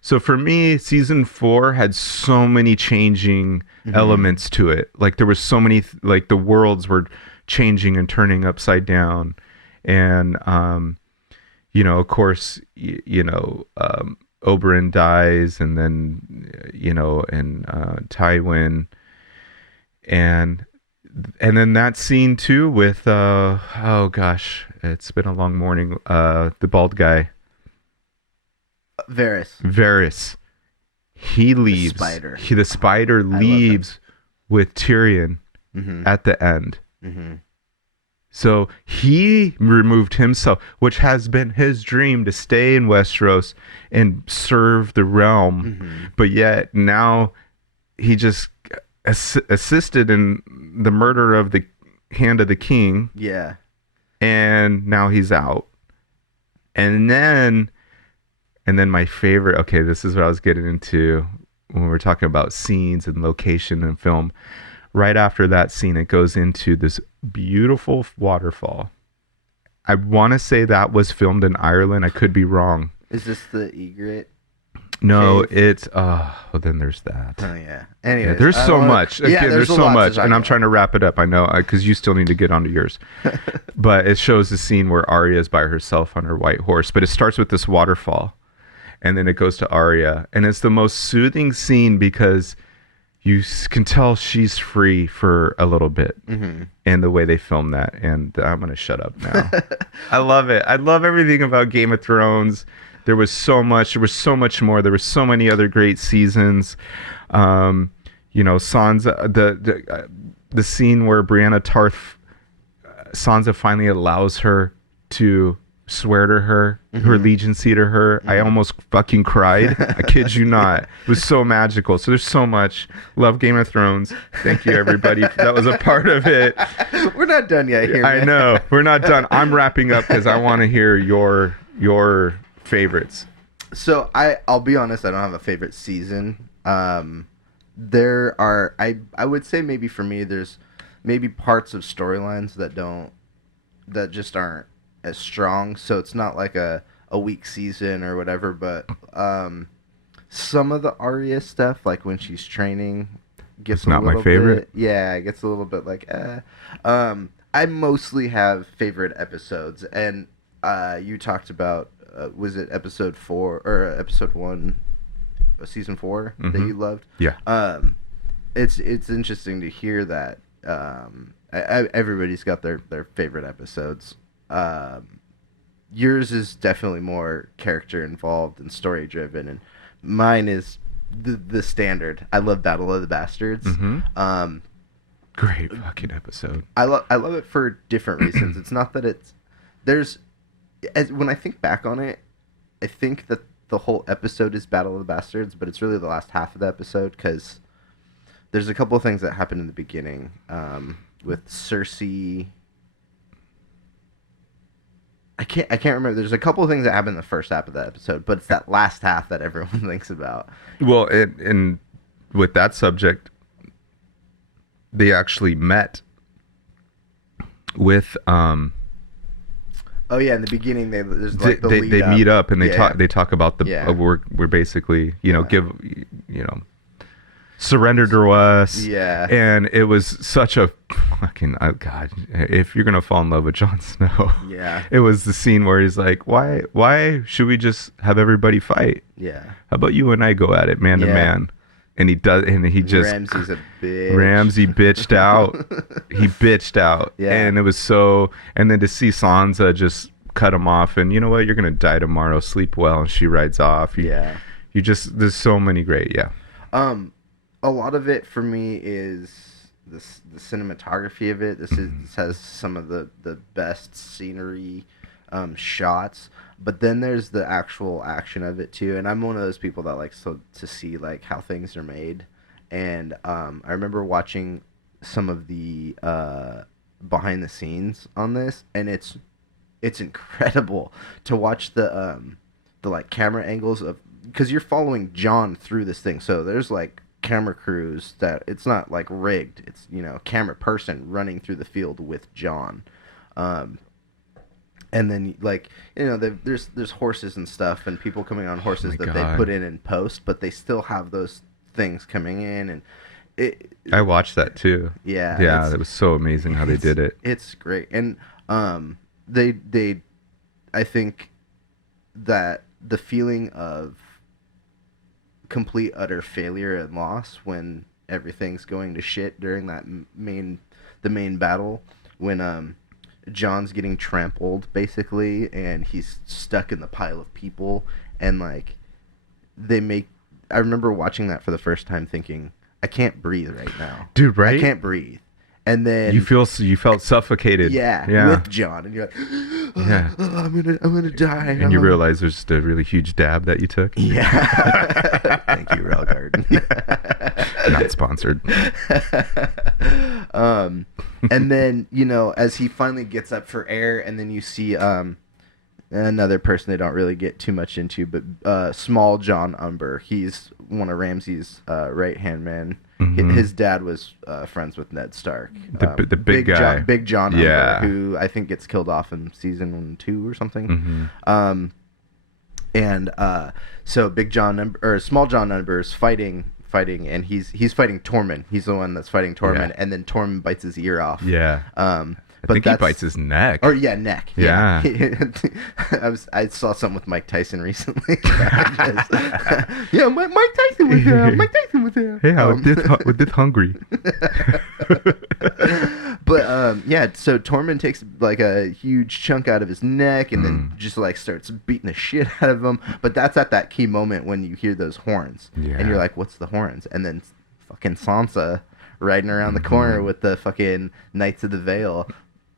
So for me, season 4 had so many changing elements to it. Like there was so many, like the worlds were changing and turning upside down. And, of course, Oberyn dies, and then, and Tywin, and then that scene too with, oh gosh, it's been a long morning, the bald guy. Varys. He leaves. The spider leaves with Tyrion at the end. So he removed himself, which has been his dream to stay in Westeros and serve the realm. But yet now he just assisted in the murder of the Hand of the King. Yeah. And now he's out. And then my favorite, okay, this is what I was getting into when we're talking about scenes and location and film. Right after that scene, it goes into this beautiful waterfall. I want to say that was filmed in Ireland. I could be wrong. Is this the Egret? No, it's then there's that. Oh yeah. Anyways, there's so much. Again, there's so much, and I'm about. trying to wrap it up. I know because you still need to get onto yours. But it shows the scene where Arya is by herself on her white horse. But it starts with this waterfall, and then it goes to Arya, and it's the most soothing scene because you can tell she's free for a little bit, and the way they film that. And I'm going to shut up now. I love it. I love everything about Game of Thrones. There was so much. There was so much more. There were so many other great seasons. Sansa, the scene where Brienne of Tarth, Sansa finally allows her to swear to her allegiancy to her. I almost fucking cried. I kid you not. It was so magical. So there's so much. Love Game of Thrones. Thank you, everybody. That was a part of it. We're not done yet here. I know. We're not done. I'm wrapping up because I want to hear your favorites. So I'll be honest, I don't have a favorite season. There are, I would say maybe for me there's maybe parts of storylines that just aren't as strong. So it's not like a weak season or whatever. But some of the Arya stuff, like when she's training, gets It's not my little favorite. bit. Yeah, it gets a little bit like. I mostly have favorite episodes, and you talked about was it episode 4 or episode 1, season 4 that you loved? Yeah. It's interesting to hear that everybody's got their favorite episodes. Yours is definitely more character involved and story driven, and mine is the standard. I love Battle of the Bastards. Great fucking episode. I love it for different reasons. It's not that when I think back on it, I think that the whole episode is Battle of the Bastards, but it's really the last half of the episode because there's a couple of things that happen in the beginning with Cersei. I can't remember. There's a couple of things that happen in the first half of the episode, but it's that last half that everyone thinks about. Well, and with that subject, they actually met with Oh yeah, in the beginning there's like the they lead up. meet up and they Yeah. talk about the Yeah. we're basically surrender to us. Yeah. And it was such a fucking God. If you're gonna fall in love with Jon Snow, Yeah. it was the scene where he's like, why should we just have everybody fight? Yeah. How about you and I go at it man to Yeah. man? And he does, and he just Ramsay's a bitch. Ramsay bitched out. He bitched out. Yeah. And it was so, and then to see Sansa just cut him off and you know what, you're going to die tomorrow, sleep well, and she rides off. Yeah. You just, there's so many great, yeah. A lot of it for me is the cinematography of it. This has some of the best scenery shots, but then there's the actual action of it too. And I'm one of those people that likes to see like how things are made. And I remember watching some of the behind the scenes on this, and it's incredible to watch the like camera angles of, because you're following Jon through this thing. So there's like camera crews that it's not like rigged. It's camera person running through the field with Jon. And then like there's horses and stuff and people coming on horses that they put in post, but they still have those things coming in, and I watched that too. Yeah, it was so amazing how they did it. It's great. And they I think that the feeling of complete utter failure and loss when everything's going to shit during that the main battle, when Jon's getting trampled basically and he's stuck in the pile of people, and like I remember watching that for the first time thinking, I can't breathe right now. Dude, right? I can't breathe. And then you felt suffocated. Yeah, with Jon, and you're like, yeah, I'm gonna die. And you realize there's just a really huge dab that you took. Yeah. Thank you, Rail Garden. Not sponsored. And then as he finally gets up for air, and then you see another person they don't really get too much into, but Small John Umber. He's one of Ramsay's right hand men. Mm-hmm. His dad was friends with Ned Stark. The big guy. Big John Umber, who I think gets killed off in season 2 or something. Mm-hmm. And so Big John Umber, or Small John Umber is fighting, and he's fighting Tormund. He's the one that's fighting Tormund, and then Tormund bites his ear off. Yeah. I think he bites his neck. Or neck. Yeah. I saw something with Mike Tyson recently. Yeah, Mike Tyson was there. Mike Tyson was there. Hey, we're this hungry. But so Tormund takes like a huge chunk out of his neck and then just like starts beating the shit out of him. But that's at that key moment when you hear those horns, and you're like, "What's the horns?" And then fucking Sansa riding around the corner with the fucking Knights of the Vale.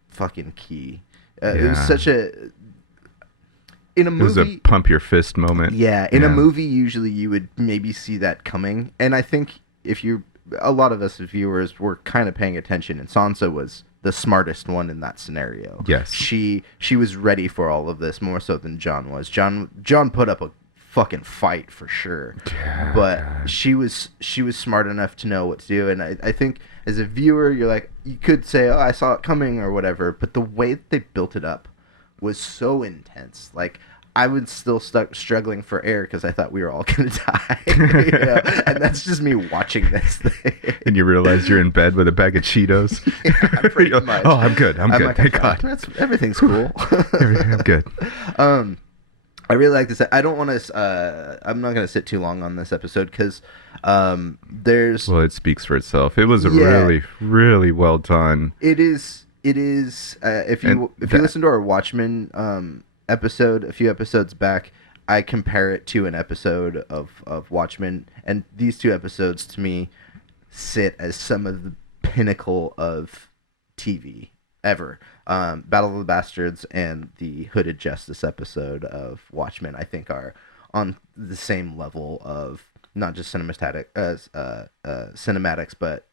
Fucking key. It was such a in a movie. It was a pump your fist moment. Yeah, in a movie, usually you would maybe see that coming, and I think a lot of us as viewers were kind of paying attention, and Sansa was the smartest one in that scenario. Yes, she was ready for all of this more so than Jon was. Jon put up a fucking fight for sure. Yeah, But God. she was smart enough to know what to do, and I think as a viewer, you're like, you could say, oh, I saw it coming or whatever, but the way that they built it up was so intense. Like, I was still struggling for air because I thought we were all gonna die. And that's just me watching this thing. And you realize you're in bed with a bag of Cheetos. Yeah, pretty You're like, much. oh, I'm good. I'm good. like, Thank okay, God. everything's cool. I'm good. I really like this. I don't want to. I'm not gonna sit too long on this episode because there's. Well, it speaks for itself. It was a Yeah. really, really well done. It is. It is. If you listen to our Watchmen episode a few episodes back, I compare it to an episode of Watchmen, and these two episodes to me sit as some of the pinnacle of TV ever. Battle of the Bastards and the Hooded Justice episode of Watchmen, I think, are on the same level of not just cinematics, but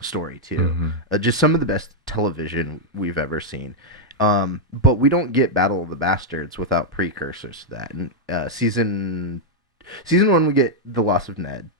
story too. Just some of the best television we've ever seen. But we don't get Battle of the Bastards without precursors to that. And season 1, we get the loss of Ned,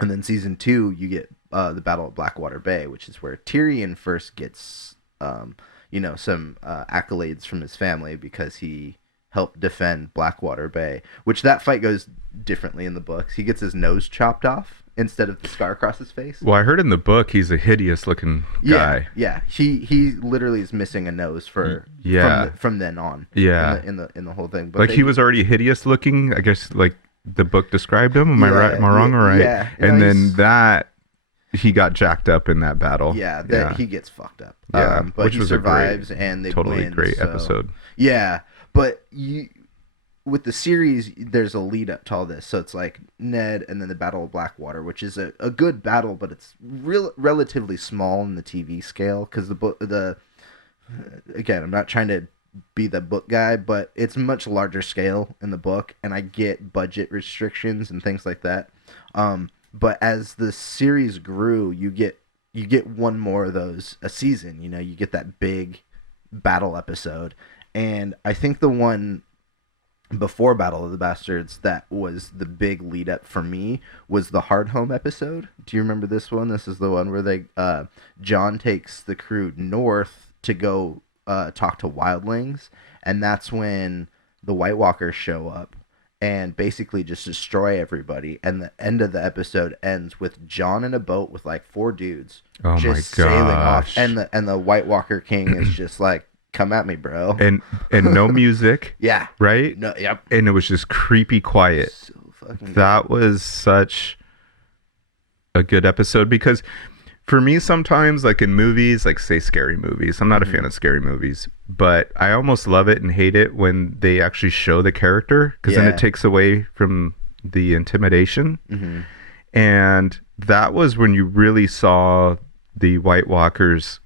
and then season 2, you get the Battle of Blackwater Bay, which is where Tyrion first gets some accolades from his family because he helped defend Blackwater Bay. Which that fight goes differently in the books. He gets his nose chopped off instead of the scar across his face. Well, I heard in the book he's a hideous looking guy. Yeah. He literally is missing a nose from then on. Yeah. In the whole thing. But Like he was already hideous looking, I guess, like the book described him. Am I right? Am I wrong or right? Yeah. And then that he got jacked up in that battle. Yeah, he gets fucked up. Yeah, but which he was survives a great, and they totally win, great so. episode. Yeah, but with the series, there's a lead up to all this. So it's like Ned and then the Battle of Blackwater, which is a good battle, but it's relatively small in the TV scale because again, I'm not trying to be the book guy, but it's much larger scale in the book, and I get budget restrictions and things like that. But as the series grew, you get one more of those a season. You get that big battle episode, and I think the one before Battle of the Bastards that was the big lead up for me was the Hardhome episode. Do you remember this one? This is the one where they Jon takes the crew north to go talk to wildlings, and that's when the White Walkers show up and basically just destroy everybody. And the end of the episode ends with Jon in a boat with like 4 dudes just sailing off, and the White Walker King is just like, come at me, bro. And no music. Yeah. Right? No, yep. And it was just creepy quiet. So fucking That was such a good episode because for me sometimes, like in movies, like say scary movies, I'm not a fan of scary movies, but I almost love it and hate it when they actually show the character because then it takes away from the intimidation. And that was when you really saw the White Walkers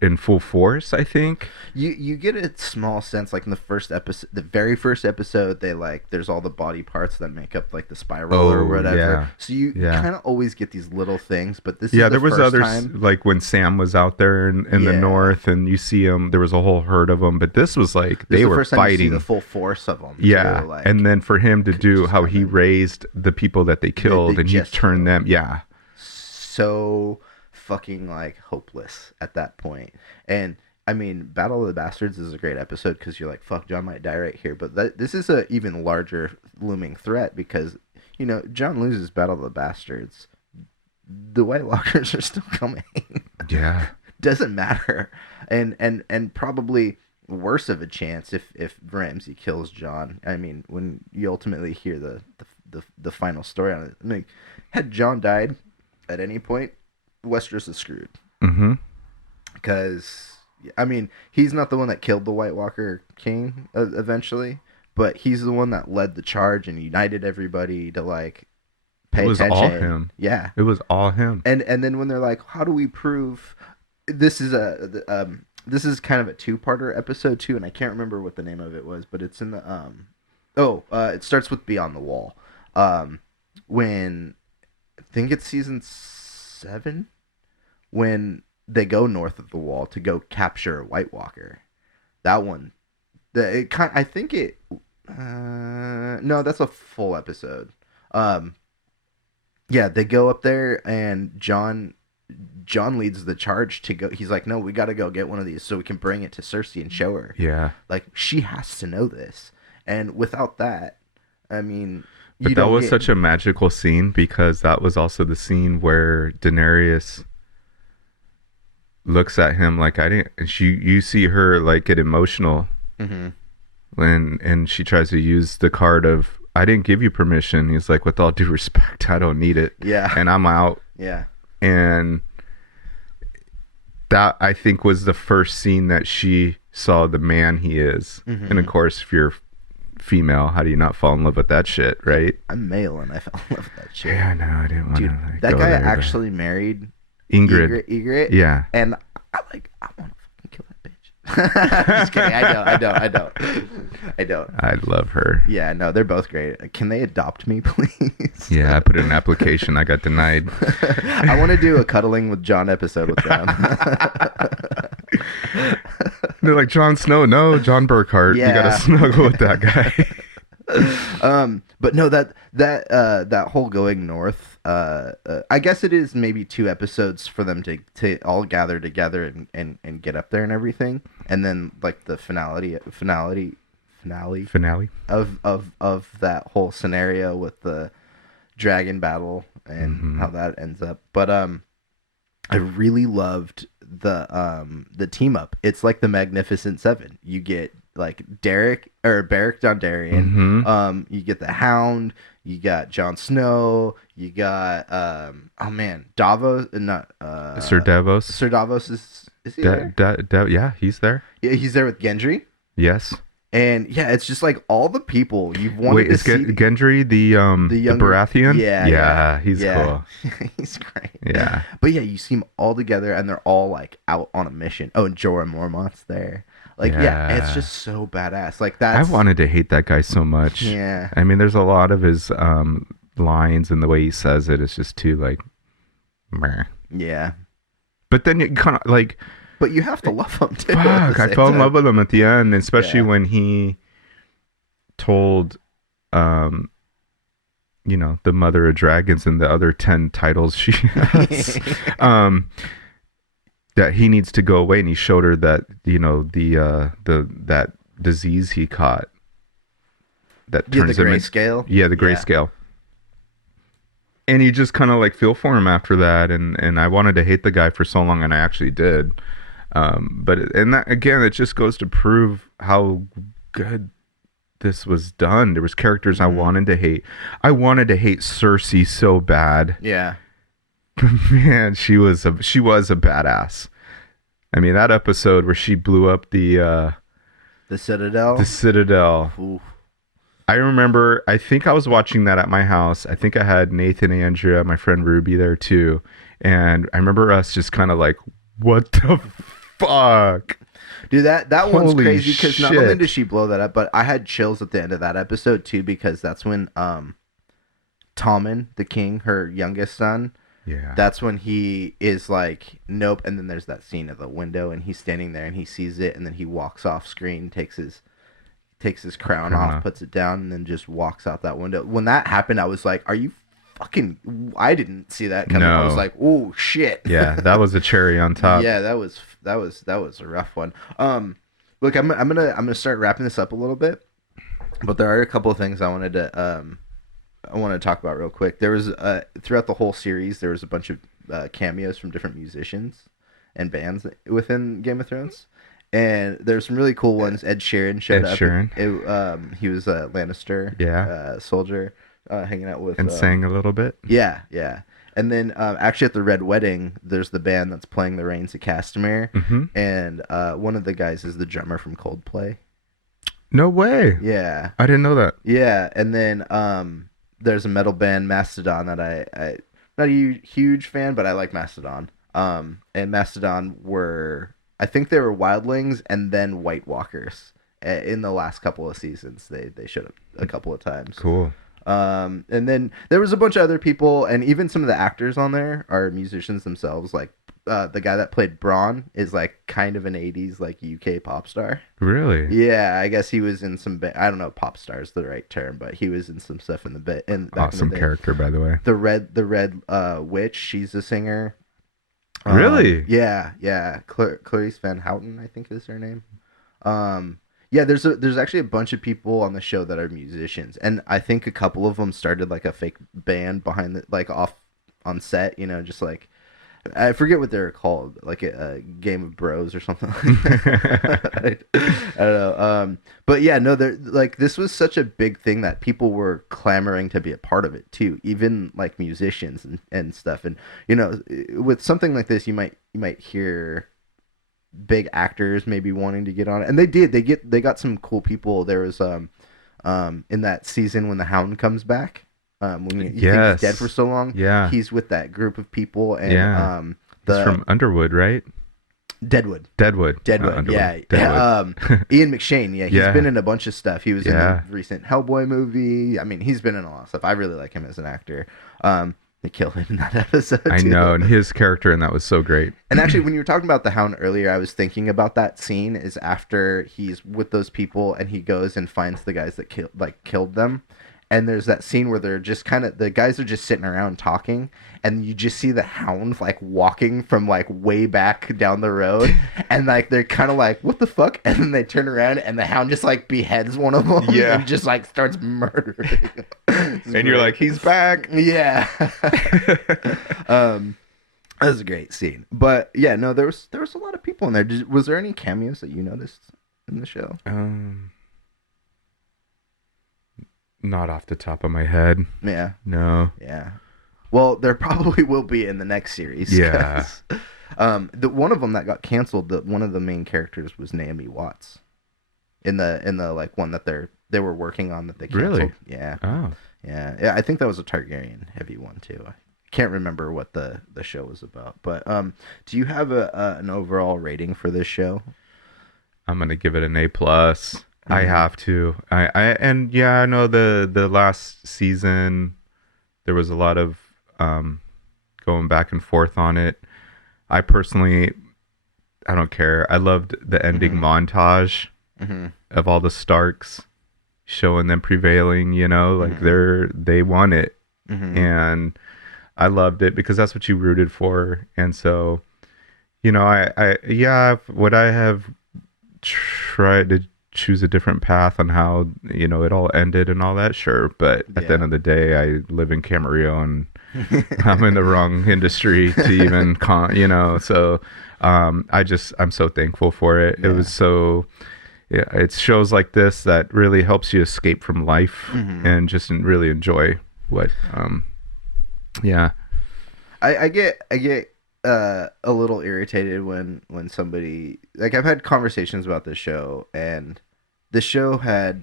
in full force, I think. You get a small sense, like in the first episode, the very first episode, there's all the body parts that make up like the spiral or whatever. Yeah. So you kind of always get these little things, but this there is the was first others time. like when Sam was out there in the north, and you see him. There was a whole herd of them, but this was like This is they the were first time you see fighting the full force of them. Yeah, too, like, and then for him to do just how he kinda- raised the people that they killed, and he just turned them. Yeah, so fucking like hopeless at that point. And I mean, Battle of the Bastards is a great episode because you're like, fuck, Jon might die right here. But this is a even larger looming threat because Jon loses Battle of the Bastards, the White Walkers are still coming. yeah. Doesn't matter, and probably worse of a chance if Ramsay kills Jon. I mean, when you ultimately hear the final story on it, I mean, had Jon died at any point, Westeros is screwed. Because I mean, he's not the one that killed the White Walker King eventually, but he's the one that led the charge and united everybody to like pay attention. It was all him. Yeah, it was all him. And then when they're like, how do we prove this is this is kind of a 2-parter episode too, and I can't remember what the name of it was, but it's in the it starts with Beyond the Wall. When I think it's season 7 when they go north of the wall to go capture White Walker. That one, I think it No, that's a full episode. Um, yeah, they go up there and John leads the charge to go. He's like, no, we got to go get one of these so we can bring it to Cersei and show her. Yeah. Like she has to know this, and without that, I mean, But you that don't was get. such a magical scene because that was also the scene where Daenerys looks at him like I didn't and you see her like get emotional Hmm. and she tries to use the card of I didn't give you permission. He's like, with all due respect, I don't need it. Yeah, And I'm out. yeah, And that I think was the first scene that she saw the man he is. And of hmm. course, if you're female, how do you not fall in love with that shit, right? I'm male and I fell in love with that shit. Yeah, I know. I didn't want Dude, to like, that go guy there, but- actually married Ingrid. Ygritte. Yeah. And I want to fucking kill that bitch. Just kidding. I don't. I love her. Yeah, no, they're both great. Can they adopt me, please? Yeah, I put in an application. I got denied. I want to do a cuddling with John episode with them. They're like, Jon Snow. No, John Burkhart. You Yeah. gotta snuggle with that guy. But no, that whole going north. I guess it is maybe 2 episodes for them to all gather together and get up there and everything, and then like the finale Finale. of that whole scenario with the dragon battle and Mhm. how that ends up. But I really loved the team up. It's like the Magnificent Seven. You get like Beric Dondarrion. Mhm. You get the Hound. You got Jon Snow. You got Davos. Not Sir Davos. Sir Davos is he there? Yeah, he's there. Yeah, he's there with Gendry. Yes. And yeah, it's just like all the people you've wanted Wait, to is see. Gendry the younger- Baratheon? Yeah, he's cool. He's great. Yeah. But yeah, you see them all together and they're all like out on a mission. Oh, and Jorah Mormont's there. Like, yeah, it's Yeah. just so badass. Like I that's wanted to hate that guy so much. Yeah. I mean, there's a lot of his lines and the way he says it is just too like, meh. Yeah. But then you kind of like, But you have to love him too. at the fuck, I same fell in time. love with him at the end, especially Yeah. when he told, the mother of dragons and the other 10 titles she has, that he needs to go away, and he showed her that, that disease he caught that Yeah, the turns him in, grayscale. yeah, the grayscale. And you just kind of like feel for him after that, and I wanted to hate the guy for so long, and I actually did. And that again, it just goes to prove how good this was done. There was characters I wanted to hate. I wanted to hate Cersei so bad. Yeah. Man, she was a badass. I mean, that episode where she blew up the Citadel. Citadel. Oof. I remember, I think I was watching that at my house. I think I had Nathan, Andrea, my friend Ruby there too. And I remember us just kind of like, what the fuck? Dude, that one's Holy crazy because not only shit. did she blow that up, but I had chills at the end of that episode too because that's when Tommen, the king, her youngest son, Yeah. that's when he is like, nope. And then there's that scene of the window and he's standing there and he sees it and then he walks off screen, takes his crown off, puts it down, and then just walks out that window. When that happened, I was like, are you fucking... I didn't see that coming. I No. was like, oh, shit. Yeah, that was a cherry on top. Yeah, that was a rough one. Look, I'm gonna start wrapping this up a little bit, but there are a couple of things I wanted to talk about real quick. There was throughout the whole series, there was a bunch of cameos from different musicians and bands within Game of Thrones, and there's some really cool ones. Ed Sheeran showed Ed up. Sheeran. He was a Lannister, soldier, hanging out with And sang a little bit. yeah. And then actually at the Red Wedding, there's the band that's playing the Reigns of Castamere, and one of the guys is the drummer from Coldplay. No way. Yeah, I didn't know that. yeah. And then there's a metal band, Mastodon, that I not a huge fan, but I like Mastodon. And Mastodon I think they were Wildlings and then White Walkers. In the last couple of seasons, they showed up a couple of times. Cool. And then there was a bunch of other people, and even some of the actors on there are musicians themselves, like the guy that played Braun is like kind of an '80s like UK pop star. Really? Yeah, I guess he was in some. I don't know, if pop star is the right term, but he was in some stuff in the bit in back in Awesome the day. character, by the way. The red witch. She's a singer. Really? Yeah. Clarice Van Houten, I think is her name. Yeah, there's actually a bunch of people on the show that are musicians, and I think a couple of them started like a fake band behind the like off on set, just like I forget what they're called, like a game of bros or something like that. I don't know. But yeah, no, they're like this was such a big thing that people were clamoring to be a part of it too, even like musicians and stuff. And with something like this, you might hear big actors maybe wanting to get on it, and they did. They got some cool people. There was in that season when the Hound comes back. When you think he's dead for so long, Yeah. he's with that group of people, and Yeah. He's from Underwood, right? Deadwood. Deadwood. Deadwood, yeah. Deadwood. Ian McShane, yeah, he's Yeah. been in a bunch of stuff. He was in Yeah. the recent Hellboy movie. I mean, he's been in a lot of stuff. I really like him as an actor. They kill him in that episode. I too. know, and his character in that was so great. And actually, when you were talking about the Hound earlier, I was thinking about that scene is after he's with those people and he goes and finds the guys that killed them. And there's that scene where they're just the guys are just sitting around talking, and you just see the Hound like walking from like way back down the road, and like they're kind of like, what the fuck? And then they turn around and the Hound just like beheads one of them, Yeah. and just like starts murdering. And you're like, he's back. Yeah. That was a great scene. But yeah, no, there was a lot of people in there. Was there any cameos that you noticed in the show? Not off the top of my head. Yeah. No. Yeah. Well, there probably will be in the next series. Yeah. 'Cause, the one of them that got canceled, one of the main characters was Naomi Watts. In the like one that they were working on that they canceled. Really? Yeah. Oh. Yeah. I think that was a Targaryen heavy one too. I can't remember what the show was about. But do you have an overall rating for this show? I'm gonna give it an A plus. I Mhm. have to. And yeah, I know the last season there was a lot of going back and forth on it. I personally, I don't care. I loved the ending montage of all the Starks showing them prevailing. Like they won it, and I loved it because that's what you rooted for. And so, would I have tried to choose a different path on how it all ended and all that? Sure, but at the end of the day, I live in Camarillo and I'm in the wrong industry to even so I'm so thankful for it. It was so it's shows like this that really helps you escape from life and just really enjoy what I get a little irritated when somebody, like, I've had conversations about this show, and the show had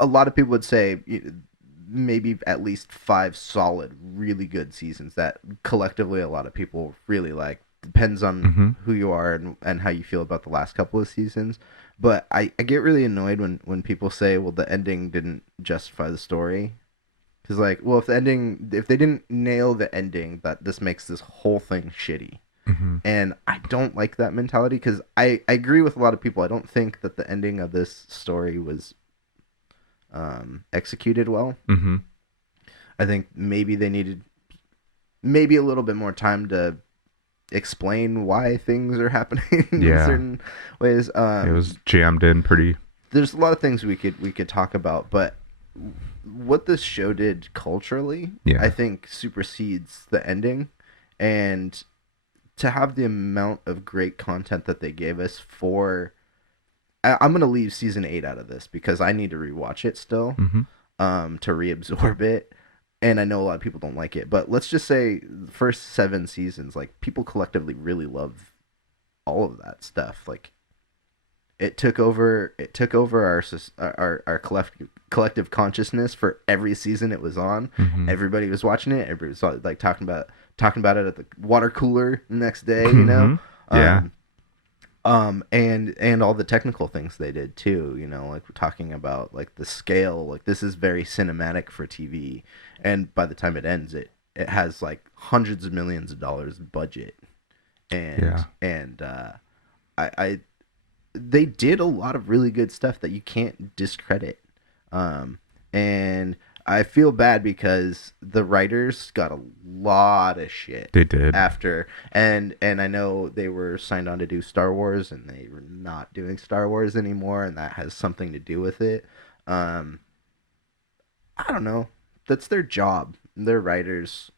a lot of people would say maybe at least 5 solid, really good seasons that collectively a lot of people really like. Depends on who you are and how you feel about the last couple of seasons. But I get really annoyed when people say, well, the ending didn't justify the story. Because, like, well, if they didn't nail the ending, that this makes this whole thing shitty. And I don't like that mentality, because I agree with a lot of people. I don't think that the ending of this story was executed well. I think maybe they needed a little bit more time to explain why things are happening in certain ways. It was jammed in pretty. There's a lot of things we could talk about, but what this show did culturally, I think, supersedes the ending. And to have the amount of great content that they gave us I'm going to leave season 8 out of this because I need to rewatch it still to reabsorb it. And I know a lot of people don't like it, but let's just say the first 7 seasons, like, people collectively really love all of that stuff. Like, it took over our collective consciousness for every season it was on. Everybody was watching it. Everybody was like talking about it at the water cooler the next day, and all the technical things they did too, like we're talking about, like, the scale, like, this is very cinematic for TV, and by the time it ends, it has like hundreds of millions of dollars budget, and Yeah. I they did a lot of really good stuff that you can't discredit. And I feel bad because the writers got a lot of shit They did. after, and I know they were signed on to do Star Wars, and they were not doing Star Wars anymore, and that has something to do with it. Um, I don't know. That's their job. They're writers.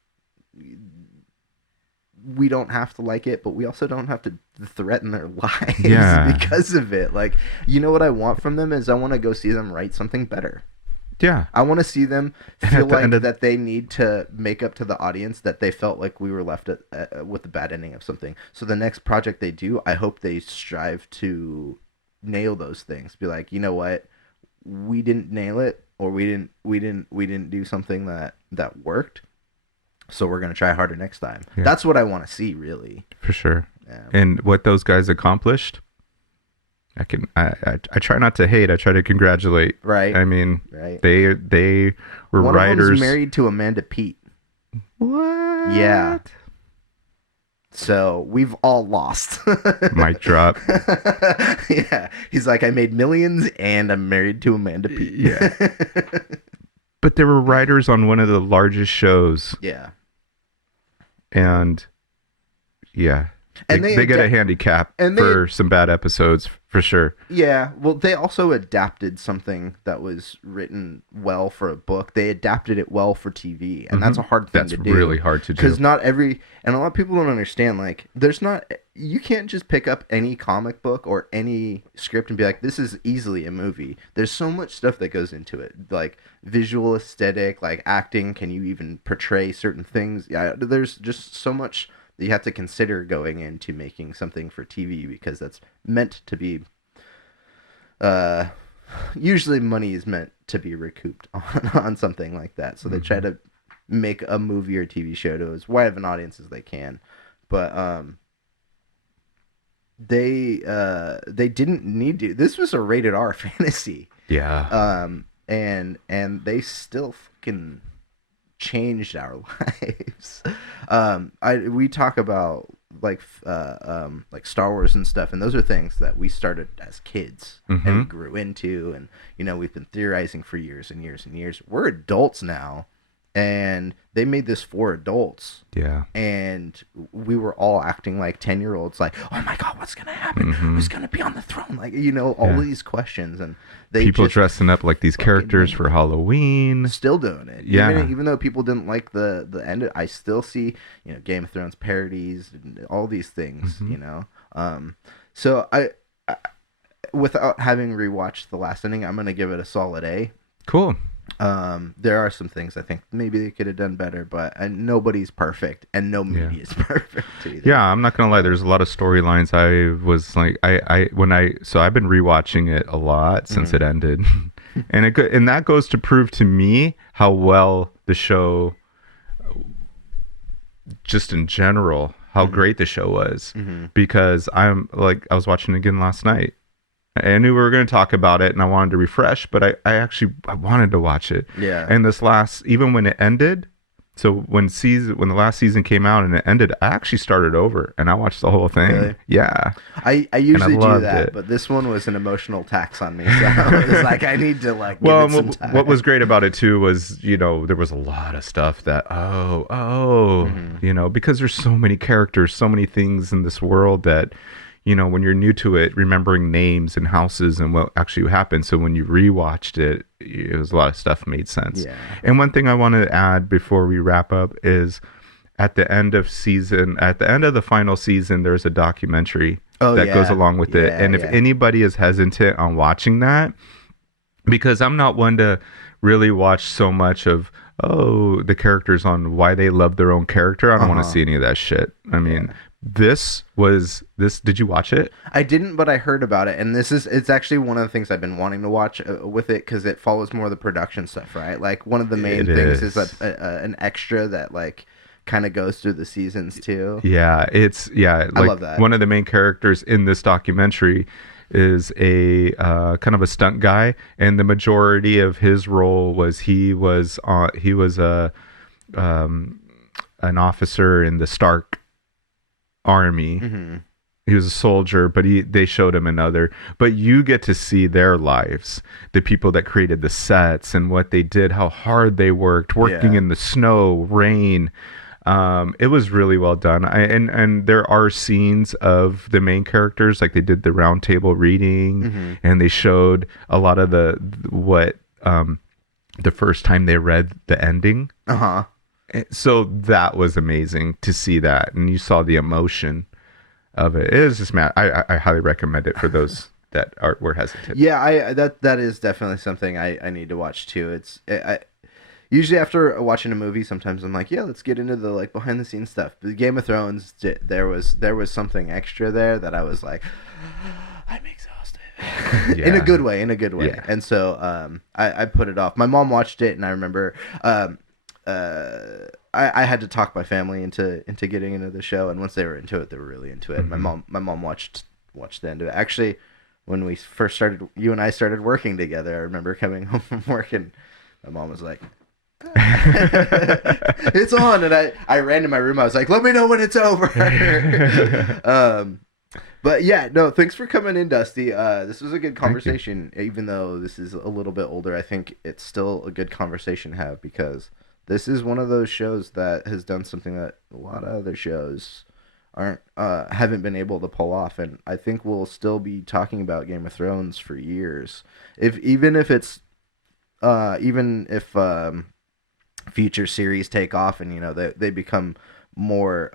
We don't have to like it, but we also don't have to threaten their lives Yeah. because of it. Like, you know what I want from them is I want to go see them write something better. Yeah. I want to see them And feel at the like end of- that they need to make up to the audience that they felt like we were left with the bad ending of something. So the next project they do, I hope they strive to nail those things. Be like, you know what, we didn't nail it, or we didn't do something that worked. So we're gonna try harder next time. Yeah. That's what I want to see, really. For sure. Yeah. And what those guys accomplished, I try not to hate. I try to congratulate. Right. I mean, Right. they were One writers. of them's married to Amanda Peet. What? Yeah. So we've all lost. Mic drop. Yeah. He's like, I made millions and I'm married to Amanda Peet. Yeah. But they were writers on one of the largest shows, Yeah. and yeah, And they they get a adapt- handicap and they- for some bad episodes for sure. Yeah. Well, they also adapted something that was written well for a book. They adapted it well for TV. And that's a hard thing That's to do. really hard to do. Because not every, and a lot of people don't understand, like, there's not, you can't just pick up any comic book or any script and be like, this is easily a movie. There's so much stuff that goes into it, like visual aesthetic, like acting. Can you even portray certain things? Yeah, there's just so much that you have to consider going into making something for TV, because that's meant to be, usually money is meant to be recouped on something like that. So they try to make a movie or TV show to as wide of an audience as they can. But they didn't need to. This was a rated R fantasy. Yeah. And they still fucking changed our lives. We talk about like Star Wars and stuff, and those are things that we started as kids and we grew into, and you know, we've been theorizing for years and years and years. We're adults now, and they made this for adults. Yeah. And we were all acting like 10-year-olds, like, oh my god, what's gonna happen? Who's gonna be on the throne? Like, you know, all Yeah. these questions, and they People just dressing up like these characters for Halloween. still doing it. Yeah. Even though people didn't like the end, I still see, you know, Game of Thrones parodies and all these things. You know, so I without having rewatched the last ending, I'm gonna give it a solid A. Cool. There are some things I think maybe they could have done better, but nobody's perfect, and no media is perfect either. Yeah, I'm not gonna lie. There's a lot of storylines. I was like, so I've been rewatching it a lot since it ended, and that goes to prove to me how well the show, just in general, how great the show was. Because I was watching it again last night. I knew we were going to talk about it, and I wanted to refresh, but I wanted to watch it. Yeah. And even when it ended, so when the last season came out and it ended, I actually started over and I watched the whole thing. Really? Yeah. I usually do loved that, it. but this one was an emotional tax on me. So it was like, I need to give Well, it some time. what was great about it too was, you know, there was a lot of stuff that you know, because there's so many characters, so many things in this world that, you know, when you're new to it, remembering names and houses and what actually happened. So when you rewatched it, it was a lot of stuff made sense. Yeah. And one thing I want to add before we wrap up is at the end of the final season, there's a documentary that goes along with it. And if anybody is hesitant on watching that, because I'm not one to really watch so much of, the characters on why they love their own character. I don't want to see any of that shit. I mean, did you watch it? I didn't, but I heard about it, and it's actually one of the things I've been wanting to watch with it, because it follows more of the production stuff, right? Like, one of the main things is an extra that, like, kind of goes through the seasons too. Yeah, I love that. One of the main characters in this documentary is a kind of a stunt guy, and the majority of his role was he was an officer in the Stark army. Mm-hmm. He was a soldier, but they showed him another. But you get to see their lives, the people that created the sets and what they did, how hard they worked, working Yeah. in the snow, rain. It was really well done. And there are scenes of the main characters, like they did the round table reading, Mm-hmm. and they showed a lot of what the first time they read the ending. Uh-huh. So that was amazing to see that, and you saw the emotion of it. It is just mad. I highly recommend it for those that were hesitant. Yeah, that is definitely something I need to watch too. Usually after watching a movie, sometimes I'm like, yeah, let's get into the like behind the scenes stuff. But Game of Thrones, there was something extra there that I was like, I'm exhausted in a good way, Yeah. And so I put it off. My mom watched it, and I remember I had to talk my family into getting into the show, and once they were into it, they were really into it. Mm-hmm. My mom watched the end of it. Actually, when we first started, you and I started working together, I remember coming home from work, and my mom was like, it's on, and I ran to my room. I was like, let me know when it's over. But yeah, no, thanks for coming in, Dusty. This was a good conversation. Even though this is a little bit older, I think it's still a good conversation to have, because this is one of those shows that has done something that a lot of other shows haven't been able to pull off, and I think we'll still be talking about Game of Thrones for years. Even if future series take off, and they become more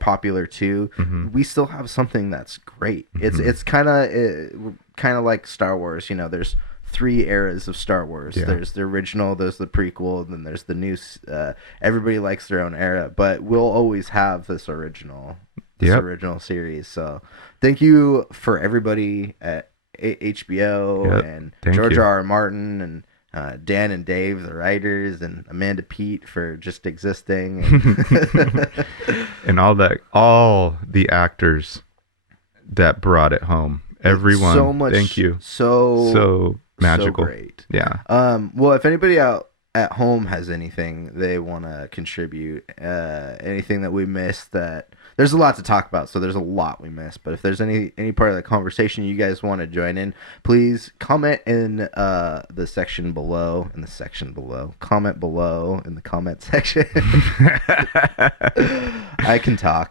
popular too, Mm-hmm. we still have something that's great. Mm-hmm. It's kind of like Star Wars. There's three eras of Star Wars. Yeah. There's the original, there's the prequel, and then there's the new. Everybody likes their own era, but we'll always have this original Yep. series. So thank you for everybody at HBO Yep. and Thank George you. R. Martin and Dan and Dave, the writers, and Amanda Pete for just existing. And all the actors that brought it home. Everyone. So much. Thank you. So magical. So great. Yeah. Well, if anybody out at home has anything they want to contribute, anything that we missed, that there's a lot to talk about, so there's a lot we missed. But if there's any part of the conversation you guys want to join in, please comment in the section below. Comment below in the comment section. I can talk.